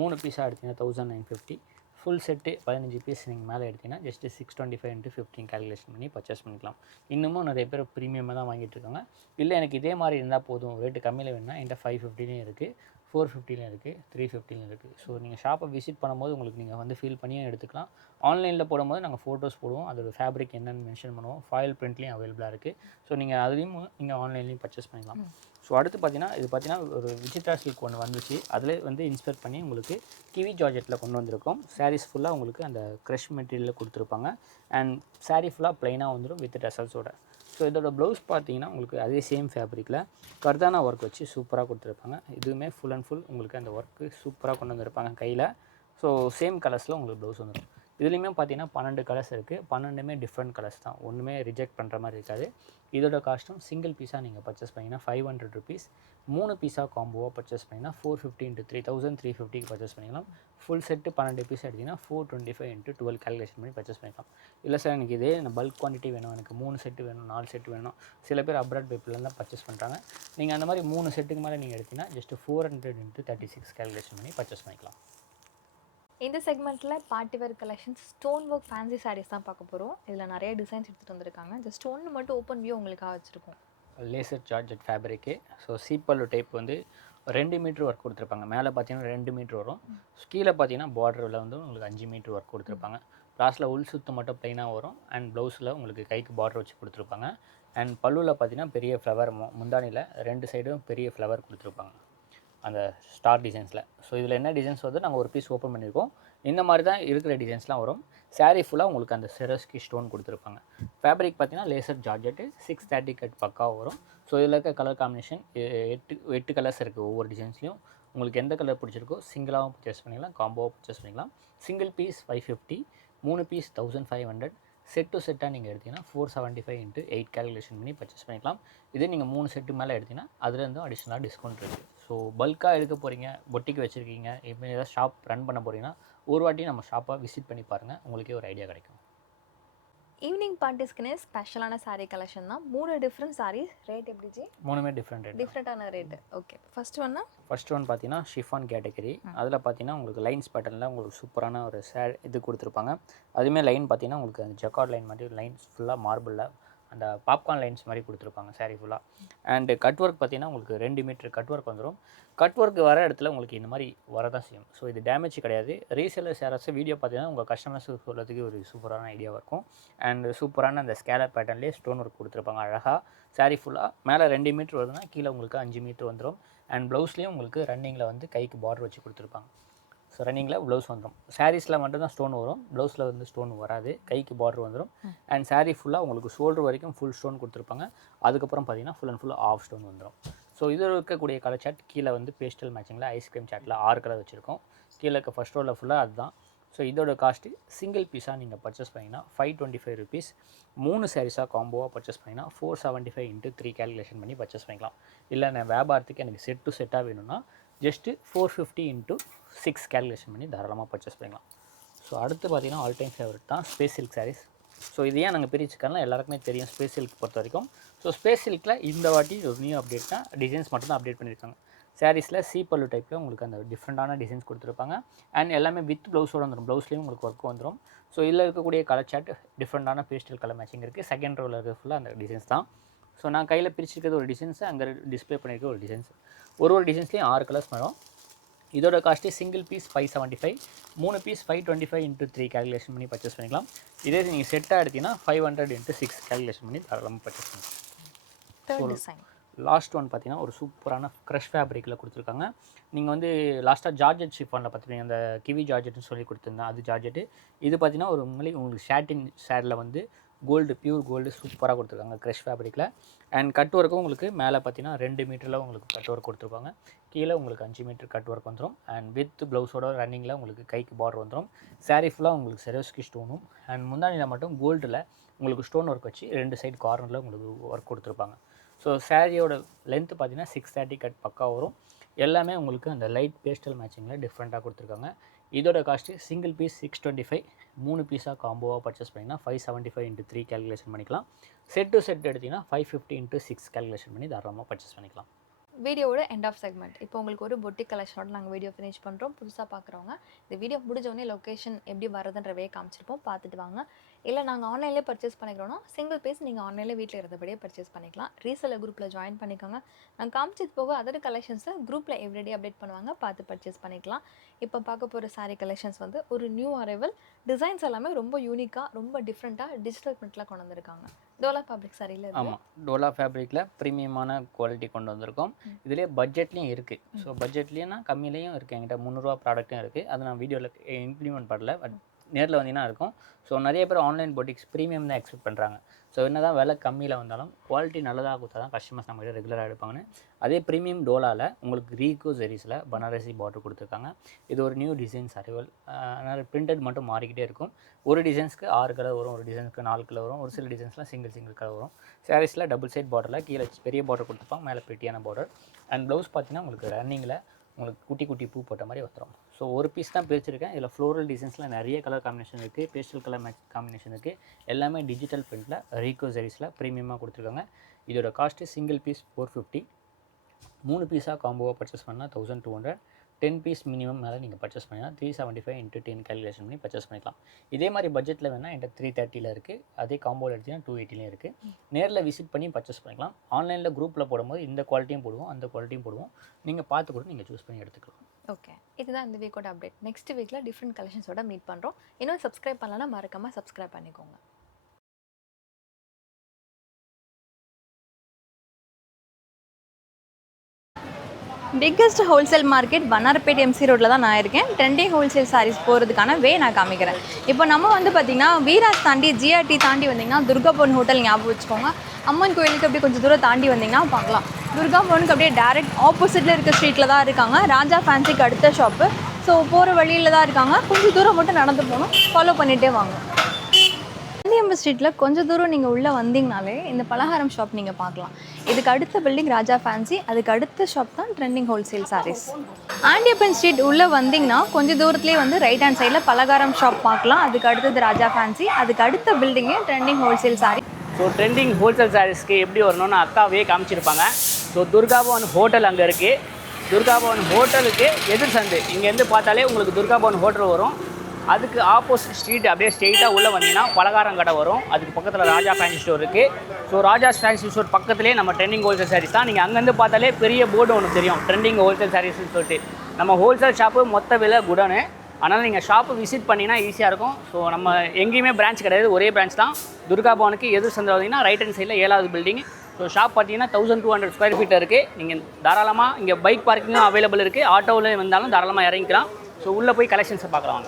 3 பீஸாக எடுத்திங்கன்னா 1950. ஃபுல் செட்டு 15 பீஸ் நீங்கள் மேலே எடுத்திங்கன்னா ஜஸ்ட்டு 625 × 15 கால்குலேஷன் பண்ணி பர்ச்சேஸ் பண்ணிக்கலாம். இன்னமும் நிறைய பேர் ப்ரீமியமாக தான் வாங்கிட்டு இருக்காங்க. இல்லை எனக்கு இதே மாதிரி இருந்தால் போதும், ரேட்டு கம்மியில் வேணுன்னா என்கிட்ட 550லேயும் இருக்குது, 450லேயும் இருக்குது, 350லேயும் இருக்குது. ஸோ நீங்கள் ஷாப்பை விசிட் பண்ணும்போது உங்களுக்கு நீங்கள் வந்து ஃபீல் பண்ணியும் எடுத்துக்கலாம். ஆன்லைனில் போடும்போது நாங்கள் ஃபோட்டோஸ் போடுவோம், அதோட ஃபேப்ரிக் என்னென்னு மென்ஷன் பண்ணுவோம். ஃபாயில் பிரிண்ட்லேயும் அவைலபிளாக இருக்குது. ஸோ நீங்கள் அதுலேயும் நீங்கள் ஆன்லைன்லேயும் பர்ச்சேஸ் பண்ணிக்கலாம். ஸோ அடுத்து பார்த்தீங்கன்னா இது பார்த்தீங்கன்னா ஒரு விசித்ரா சில்க் ஒன்று வந்துச்சு. அதில் வந்து இன்ஸ்பயர் பண்ணி உங்களுக்கு கிவி ஜார்ஜெட்டில் கொண்டு வந்திருக்கோம். சாரீஸ் ஃபுல்லாக உங்களுக்கு அந்த க்ரஷ் மெட்டீரியலில் கொடுத்துருப்பாங்க. அண்ட் சாரீ ஃபுல்லாக ப்ளைனாக வந்துடும் வித் டசல்ஸோட. ஸோ இதோட ப்ளவுஸ் பார்த்தீங்கன்னா உங்களுக்கு அதே சேம் ஃபேப்ரிக்கில் கர்தானா ஒர்க் வச்சு சூப்பராக கொடுத்துருப்பாங்க. இதுவுமே ஃபுல் அண்ட் ஃபுல் உங்களுக்கு அந்த ஒர்க்கு சூப்பராக கொண்டு வந்திருப்பாங்க கையில். ஸோ சேம் கலர்ஸில் உங்களுக்கு ப்ளவுஸ் வந்துடும். இதுலேயுமே பார்த்தீங்கன்னா 12 கலர்ஸ் இருக்குது. 12மே டிஃப்ரெண்ட் கலர்ஸ் தான், ஒன்றுமே ரிஜெக்ட் பண்ணுற மாதிரி இருக்காது. இதோட காஸ்ட்டும் சிங்கிள் பீஸாக நீங்கள் பர்ச்சேஸ் பண்ணிங்கன்னா 500 ருபீஸ். 3 பீஸாக காம்போவாக பர்ச்சேஸ் பண்ணிங்கன்னா 450 × 3 1350 பர்ச்சேஸ் பண்ணிக்கலாம். ஃபுல் செட்டு 12 பீஸ் எடுத்திங்கன்னா 425 × 12 கால்குலேஷன் பண்ணி பர்ச்சேஸ் பண்ணிக்கலாம். இல்லை சார் எனக்கு இதே பல்க் குவான்டிட்டி வேணும், எனக்கு 3 செட்டு வேணும், 4 செட்டு வேணும். சில பேர் அப்ராட் பீப்புளெலாம் தான் பர்ச்சேஸ் பண்ணுறாங்க. நீங்கள் அந்த மாதிரி 3 செட்டுக்கு மேலே நீங்கள் எடுத்திங்கன்னா ஜஸ்ட்டு 400 × 36 கால்குலேஷன் பண்ணி பர்ச்சேஸ் பண்ணிக்கலாம். இந்த செக்மெண்ட்டில் party wear collections stone work fancy saris தான் பார்க்க போகிறோம். இதில் நிறைய டிசைன்ஸ் எடுத்துகிட்டு வந்திருக்காங்க. ஜஸ்ட் ஒன்று மட்டும் ஓப்பன் வியூ உங்களுக்காக வச்சுருக்கோம். Laser georgette fabric. ஸோ சீப்பல்லு டைப் வந்து 2 மீட்ரு ஒர்க் கொடுத்துருப்பாங்க. மேலே பார்த்தீங்கன்னா 2 மீட்ரு வரும். கீழே பார்த்தீங்கன்னா பார்டரில் வந்து உங்களுக்கு 5 மீட்ரு ஒர்க் கொடுத்துருப்பாங்க. லாஸ்ட்டில் உள் சுத்து மட்டும் ப்ளைனாக வரும். அண்ட் ப்ளவுஸில் உங்களுக்கு கைக்கு பார்டர் வச்சு கொடுத்துருப்பாங்க. அண்ட் பல்லுவில் பார்த்தீங்கன்னா பெரிய ஃப்ளவர், முந்தானியில் 2 சைடும் பெரிய ஃப்ளவர் கொடுத்துருப்பாங்க அந்த ஸ்டார் டிசைன்ஸில். ஸோ இதில் என்ன டிசைன்ஸ் வந்து நாங்கள் ஒரு பீஸ் ஓப்பன் பண்ணியிருக்கோம். இந்த மாதிரி தான் இருக்கிற டிசைன்ஸ்லாம் வரும். சாரீ ஃபுல்லாக உங்களுக்கு அந்த செரஸ்கி ஸ்டோன் கொடுத்துருப்பாங்க. ஃபேப்ரிக் பார்த்தீங்கன்னா லேசர் ஜார்ஜெட்டு 630 கட் பக்காவாக வரும். ஸோ இதில் இருக்க கலர் காம்பினேஷன் 8 கலர்ஸ் இருக்குது. ஒவ்வொரு டிசைன்ஸ்லையும் உங்களுக்கு எந்த கலர் பிடிச்சிருக்கோ சிங்கிளாகவும் பர்ச்சேஸ் பண்ணிக்கலாம், காம்போவாக பர்ச்சேஸ் பண்ணிக்கலாம். Single piece 550, 3 piece 1500. Set to செட்டாக நீங்கள் எடுத்திங்கன்னா 475 × 8 கால்குலேஷன் பண்ணி பர்ச்சேஸ் பண்ணிக்கலாம். இதே நீங்கள் 3 செட்டு மேலே எடுத்திங்கன்னா அதுலேருந்து அடிஷ்னலாக டிஸ்கவுண்ட் இருக்குது. ஸோ பல்காக எடுக்க போகிறீங்க, பொட்டிக்கு வச்சுருக்கீங்க, இப்போ ஏதாவது ஷாப் ரன் பண்ண போகிறீங்கன்னா ஒரு வாட்டி நம்ம ஷாப்பை விசிட் பண்ணி பாருங்கள், உங்களுக்கே ஒரு ஐடியா கிடைக்கும். ஈவினிங் பார்ட்டிஸ்க்குனே ஸ்பெஷலான சாரீ கலெக்ஷன் தான். 3 டிஃப்ரெண்ட் சாரீஸ். ரேட் எப்படி ஜி? 3மே டிஃப்ரெண்ட் ரேட், டிஃப்ரெண்ட்டான ரேட்டு. ஓகே, ஃபர்ஸ்ட் ஒன் பார்த்தீங்கன்னா ஷிஃபான் கேட்டகரி. அதில் பார்த்தீங்கன்னா உங்களுக்கு லைன்ஸ் பேட்டர்னில் உங்களுக்கு சூப்பரான ஒரு இது கொடுத்துருப்பாங்க. அதுவுமே லைன் பார்த்தீங்கன்னா உங்களுக்கு அந்த ஜக்கார்ட் லைன் மாதிரி லைன்ஸ் ஃபுல்லாக மார்பிளில் அந்த பாப்கார்ன் லைன்ஸ் மாதிரி கொடுத்துருப்பாங்க சாரீ ஃபுல்லாக. அண்டு கட் ஒர்க் பார்த்தீங்கன்னா உங்களுக்கு 2 மீட்டர் கட் ஒர்க் வந்துடும். கட் ஒர்க் வர இடத்துல உங்களுக்கு இந்த மாதிரி வரதான் செய்யும். ஸோ இது டேமேஜ் கிடையாது. ரீசேலர்ஸ் யாராச்சும் வீடியோ பார்த்தீங்கன்னா உங்கள் கஸ்டமர்ஸுக்கு சொல்கிறதுக்கு ஒரு சூப்பரான ஐடியாவாக இருக்கும். அண்டு சூப்பரான அந்த ஸ்கேலர் பேட்டர்ன்லேயே ஸ்டோன் ஒர்க் கொடுத்துருப்பாங்க அழகாக. சாரீ ஃபுல்லாக மேலே 2 மீட்டர் வருதுன்னா கீழே உங்களுக்கு 5 மீட்டர் வந்துடும். அண்ட் ப்ளவுஸ்லேயும் உங்களுக்கு ரன்னிங்கில் வந்து கைக்கு பார்டர் வச்சு கொடுத்துருப்பாங்க. ஸோ ரன்னிங்கில் ப்ளவுஸ் வந்துடும். சாரீஸில் மட்டும்தான் ஸ்டோன் வரும், ப்ளவுஸில் வந்து ஸ்டோன் வராது, கைக்கு பார்டர் வந்துடும். அண்ட் சாரீ ஃபுல்லாக உங்களுக்கு ஷோல்டர் வரைக்கும் ஃபுல் ஸ்டோன் கொடுத்துருப்பாங்க. அதுக்கப்புறம் பார்த்தீங்கன்னா full and full off stone வந்துடும். ஸோ இதில் இருக்கக்கூடிய கலர் சார்ட் கீழே வந்து பேஸ்டல் மேட்சிங்கில் ஐஸ்கிரீம் சார்ட்டில் 6 கலர் வச்சுருக்கோம். கீழே இருக்க ஃபஸ்ட் ரோவில் ஃபுல்லாக அதுதான். ஸோ இதோட காஸ்ட்டு சிங்கிள் பீஸாக நீங்கள் பர்ச்சேஸ் பண்ணிங்கன்னா 525 ருபீஸ். 3 சாரீஸாக காம்போவாக பர்ச்சேஸ் பண்ணிங்கன்னா 475 × 3 கேல்குலேஷன் பண்ணி பர்ச்சேஸ் பண்ணிக்கலாம். இல்லை நான் வியாபாரத்துக்கு எனக்கு செட் டு செட்டாக வேணும்னா ஜஸ்ட்டு 450 × 6 கேல்குலேஷன் பண்ணி தாராளமாக பர்ச்சேஸ் பண்ணிக்கலாம். ஸோ அடுத்து பார்த்தீங்கன்னா ஆல் டைம் ஃபேவரட் தான் ஸ்பேஸ் சில்க் சாரீஸ். ஸோ இது ஏன் நாங்கள் பிரிச்சுக்கலாம் எல்லாருக்குமே தெரியும் ஸ்பேஸ் சில்க் பொறுத்த வரைக்கும். ஸோ ஸ்பேஸ் சில்கில் இந்த வாட்டி ஒரு நியூ அப்டேட் தான், டிசைன்ஸ் மட்டும் தான் அப்டேட் பண்ணியிருக்காங்க. சாரீஸில் சீப்பல்லு டைப்பில் உங்களுக்கு அந்த டிஃப்ரெண்ட்டான டிசைன்ஸ் கொடுத்துருப்பாங்க. அண்ட் எல்லாமே வித் ப்ளவுஸோடு வந்துடும், ப்ளவுஸ்லேயும் உங்களுக்கு ஒர்க் வந்துடும். ஸோ இதில் இருக்கக்கூடிய கலர் சார்ட் டிஃப்ரெண்ட்டான பேஸ்டல் கலர் மேட்சிங் இருக்குது. செகண்ட் ரோவில் இருக்கிற ஃபுல்லாக அந்த டிசைன்ஸ் தான். ஸோ நான் கையில் பிரிச்சிருக்கிறது ஒரு டிசைன்ஸ், அங்கே டிஸ்பிளே பண்ணியிருக்க ஒரு டிசைன்ஸ். ஒரு டிசைன்ஸ்லேயும் 6 கலர்ஸ் வரும். இதோட cost single piece 575, 3 piece 525 × 3 calculation பண்ணி பர்ச்சேஸ் பண்ணிக்கலாம். இதே நீங்கள் செட்டாக எடுத்தீங்கன்னா 500 × 6 கேல்குலேஷன் பண்ணி தாராளமாக பர்ச்சேஸ் பண்ணிக்கலாம். லாஸ்ட் ஒன் பார்த்தீங்கன்னா ஒரு சூப்பரான க்ரஷ் ஃபேப்ரிக்கில் கொடுத்துருக்காங்க. நீங்கள் வந்து லாஸ்ட்டாக ஜார்ஜெட் ஷிஃபானில் பார்த்துருப்பீங்க, அந்த கிவி ஜார்ஜெட்னு சொல்லி கொடுத்துருந்தேன், அது ஜார்ஜெட்டு. இது பார்த்தீங்கன்னா ஒரு உங்களுக்கு ஷாட்டின் ஷேரில் வந்து கோல்டு, பியூர் கோல்டு சூப்பராக கொடுத்துருக்காங்க க்ரஷ் ஃபேப்ரிக்கில். அண்ட் கட் ஒர்க்கும் உங்களுக்கு மேலே பார்த்தீங்கன்னா 2 மீட்டரில் உங்களுக்கு கட் ஒர்க் கொடுத்துருப்பாங்க. கீழே உங்களுக்கு 5 மீட்டர் கட் ஒர்க் வந்துடும். அண்ட் வித் ப்ளவுஸோட ரன்னிங்கில் உங்களுக்கு கைக்கு பார்டர் வந்துடும். சாரீ ஃபுல்லாக உங்களுக்கு செரோஸ்கி ஸ்டோனும் அண்ட் முந்தானியில் மட்டும் கோல்டில் உங்களுக்கு ஸ்டோன் ஒர்க் வச்சு 2 சைடு கார்னரில் உங்களுக்கு ஒர்க் கொடுத்துருப்பாங்க. ஸோ சாரியோட லென்த்து பார்த்தீங்கன்னா 630 கட் பக்கா வரும். எல்லாமே உங்களுக்கு அந்த லைட் பேஸ்டல் மேட்சிங்கில் டிஃப்ரெண்ட்டாக கொடுத்துருக்காங்க. இதோட காஸ்ட்டு சிங்கிள் பீஸ் 625, 3 பீஸாக காம்போவாக பர்ச்சேஸ் பண்ணிங்கன்னா 575 × 3 கேல்குலேஷன் பண்ணிக்கலாம். செட் டு செட் எடுத்திங்கன்னா 550 × 6 கேல்குலேஷன் பண்ணி தாராளமாக பர்ச்சேஸ் பண்ணிக்கலாம். வீடியோவோட எண்ட் ஆஃப் செக்மெண்ட். இப்போ உங்களுக்கு ஒரு பொட்டிக் கலெக்ஷனோட நாங்கள் வீடியோ ஃபினிஷ் பண்ணுறோம். புதுசாக பார்க்குறவங்க இந்த வீடியோ முடிஞ்சோடனே லொக்கேஷன் எப்படி வரதுன்றவே காமிச்சிருப்போம், பார்த்துட்டு வாங்க. இல்லை நாங்கள் ஆன்லைன்லேயே பர்ச்சேஸ் பண்ணிக்கிறோன்னா சிங்கிள் பீஸ் நீங்கள் ஆன்லைனில் வீட்டில் இருந்தபடியே பர்ச்சேஸ் பண்ணிக்கலாம். ரீசெல்லர் குரூப்பில் ஜாயின் பண்ணிக்கோங்க. நாங்கள் காமிச்சது போக அதர் கலெக்ஷன்ஸை குரூப்பில் எவ்ரிடே அப்டேட் பண்ணுவாங்க, பார்த்து பர்ச்சேஸ் பண்ணிக்கலாம். இப்போ பார்க்க போகிற சாரீ கலெக்ஷன்ஸ் வந்து ஒரு நியூ அரைவல். டிசைன்ஸ் எல்லாமே ரொம்ப யூனிக்காக, ரொம்ப டிஃப்ரெண்ட்டாக டிஜிட்டல் பிரிண்டில் கொண்டு வந்திருக்காங்க. டோலா ஃபேப்ரிக் சாரியில். ஆமாம், டோலா ஃபேப்ரிக்கில் ப்ரீமியமான குவாலிட்டி கொண்டு வந்திருக்கோம். இதுலேயே பட்ஜெட்லேயும் இருக்குது. ஸோ பட்ஜெட்லேயும்னா கம்மியிலையும் இருக்குது. என்கிட்ட 300 ப்ராடக்ட்டும் இருக்குது. அது நான் வீடியோவில் இம்ப்ளிமெண்ட் பண்ணல, பட் நேரில் வந்தீங்கன்னா இருக்கும். ஸோ நிறைய பேர் ஆன்லைன் பொட்டிக்ஸ் ப்ரீமியம் தான் எக்ஸ்பெக்ட் பண்ணுறாங்க. ஸோ என்ன தான் விலை கம்மியில் வந்தாலும் குவாலிட்டி நல்லதாக கொடுத்தா தான் கஸ்டமர்ஸ் நம்மகிட்ட ரெகுலராக எடுப்பாங்கன்னு. அதே ப்ரீமியம் டோலாவில் உங்களுக்கு ரீகோ ஜெரிஸில் பனாரசி பார்டர் கொடுத்துருக்காங்க. இது ஒரு நியூ டிசைன்ஸ் அரைவல். அதனால் பிரிண்டட் மட்டும் மாறிக்கிட்டே இருக்கும். ஒரு டிசைன்ஸ்க்கு 6 கலர் வரும், ஒரு டிசைன்ஸ்க்கு 4 கலர் வரும், ஒரு சில டிசைன்ஸ்லாம் சிங்கிள் கலர் வரும். சாரீஸில் டபுள் சைட் பார்டரில் கீழே பெரிய பார்டர் கொடுத்துருப்பாங்க, மேலே பெட்டியான பார்டர். அண்ட் ப்ளவுஸ் பார்த்தீங்கன்னா உங்களுக்கு ரன்னிங்கில் உங்களுக்கு குட்டி குட்டி பூ போட்ட மாதிரி வந்துடும். ஸோ ஒரு பீஸ் தான் பிரிச்சிருக்கேன். இதில் ஃப்ளோரல் டிசைன்ஸில் நிறைய கலர் காம்பினேஷன் இருக்குது, பேஸ்டல் கலர் காம்பினேஷன் இருக்குது. எல்லாமே டிஜிட்டல் பிரிண்டில் ரீகோ ஜெரிஸில் ப்ரீமியமாக கொடுத்துருக்காங்க. இதோட காஸ்ட்டு சிங்கிள் பீஸ் 450, 3 பீஸாக காம்போவாக பர்ச்சேஸ் பண்ணால் 1200, 10 பீஸ் மினிமம் மேலே நீங்கள் பர்ச்சேஸ் பண்ணிங்கன்னா 375 × 10 கேல்குலேஷன் பண்ணி பர்ச்சேஸ் பண்ணிக்கலாம். இதே மாதிரி பட்ஜெட்டில் வேணால் என்கிட்ட 330 இருக்குது. அதே காம்போவில் எடுத்திங்கன்னா 280 இருக்குது. நேரில் விசிட் பண்ணி பர்ச்சேஸ் பண்ணிக்கலாம். ஆன்லைனில் குரூப்பில் போடும்போது இந்த குவாலிட்டியும் போடுவோம், அந்த குவாலிட்டியும் போடுவோம். நீங்கள் பார்த்து கூட நீங்கள் சூஸ் பண்ணி எடுத்துக்கலாம். ஓகே, இதுதான் இந்த வீக்கோட அப்டேட். நெக்ஸ்ட் வீக்கில் டிஃப்ரெண்ட் கலெக்ஷன்ஸோட மீட் பண்ணுறோம். இன்னும் சப்ஸ்கிரைப் பண்ணலன்னா மறக்காமல் சப்ஸ்கிரைப் பண்ணிக்கோங்க. Biggest wholesale market Vannarapet MC ரோட்டில் தான் நான் இருக்கேன். ட்ரெண்டிங் ஹோல்சேல் சாரீஸ் போகிறதுக்கான வே நான் காமிக்கிறேன். இப்போ நம்ம வந்து பார்த்திங்கன்னா வீராஸ் தாண்டி ஜிஆர்டி தாண்டி வந்திங்கன்னா துர்காபவன் ஹோட்டல் ஞாபகம் வச்சுக்கோங்க. அம்மன் கோயிலுக்கு அப்படியே கொஞ்சம் தூரம் தாண்டி வந்திங்கன்னா பார்க்கலாம். துர்காபவனுக்கு அப்படியே டேரெக்ட் ஆப்போசிட்டில் இருக்க ஸ்ட்ரீட்டில் தான் இருக்காங்க. ராஜா ஃபேன்சிக்கு அடுத்த ஷாப்பு. ஸோ போகிற வழியில் தான் இருக்காங்க. கொஞ்சம் தூரம் மட்டும் நடந்து போகணும், ஃபாலோ பண்ணிகிட்டே வாங்க. காந்தியம்பு ஸ்ட்ரீட்டில் கொஞ்சம் தூரம் நீங்கள் உள்ளே வந்தீங்கனாலே இந்த பலகாரம் ஷாப் நீங்கள் பார்க்கலாம். இதுக்கு அடுத்த பில்டிங் ராஜா ஃபேன்சி, அதுக்கு அடுத்த ஷாப் தான் trending wholesale saris. Andiyappan Street உள்ளே வந்தீங்கன்னா கொஞ்சம் தூரத்துலேயே வந்து ரைட் ஹேண்ட் சைடில் பலகாரம் ஷாப் பார்க்கலாம். அதுக்கு அடுத்தது ராஜா ஃபேன்சி, அதுக்கு அடுத்த பில்டிங்கே trending wholesale saree. So trending wholesale சாரீஸ்க்கு எப்படி வரணும்னு அக்காவே காமிச்சிருப்பாங்க. ஸோ துர்காபவன் ஹோட்டல் அங்கே இருக்குது. துர்காபவன் ஹோட்டலுக்கு எதிர் சந்து இங்கேருந்து பார்த்தாலே உங்களுக்கு துர்காபவன் ஹோட்டல் வரும். அதுக்கு ஆப்போசிட் ஸ்ட்ரீட் அப்படியே ஸ்ட்ரெயிட்டாக உள்ளே வந்தீங்கன்னா பலகாரம் கடை வரும். அதுக்கு பக்கத்தில் ராஜா ஃபேன்சி ஸ்டோர் இருக்குது. ஸோ ராஜா ஃபேன்சி ஸ்டோர் பக்கத்துலேயே நம்ம ட்ரெண்டிங் ஹோல்சேல் சாரீஸ் தான். நீங்கள் அங்கேருந்து பார்த்தாலே பெரிய போர்டு ஒன்று தெரியும், ட்ரெண்டிங் ஹோல்சேல் சாரீஸ்னு சொல்லிட்டு. நம்ம ஹோல்சேல் ஷாப்பு மொத்த விலை குடோனு. அதனால் நீங்கள் ஷாப்பு விசிட் பண்ணிங்கன்னா ஈஸியாக இருக்கும். ஸோ நம்ம எங்கேயுமே பிரான்ச் கிடையாது, ஒரே பிரான்ச் தான். துர்கா பவனுக்கு எதிர் சந்தில் வந்தீங்கன்னா ரைட் ஹேண்ட் சைடில் 7வது பில்டிங். ஸோ ஷாப் பார்த்தீங்கன்னா 1200 ஸ்கொயர் ஃபீட் இருக்குது. நீங்கள் தாராளமாக இங்கே பைக் பார்க்கிங்கும் அவைலபிள் இருக்குது. ஆட்டோவில் வந்தாலும் தாராளமாக இறங்கிக்கலாம். ஸோ உள்ளே போய் கலெக்ஷன்ஸை பார்க்கலாம்.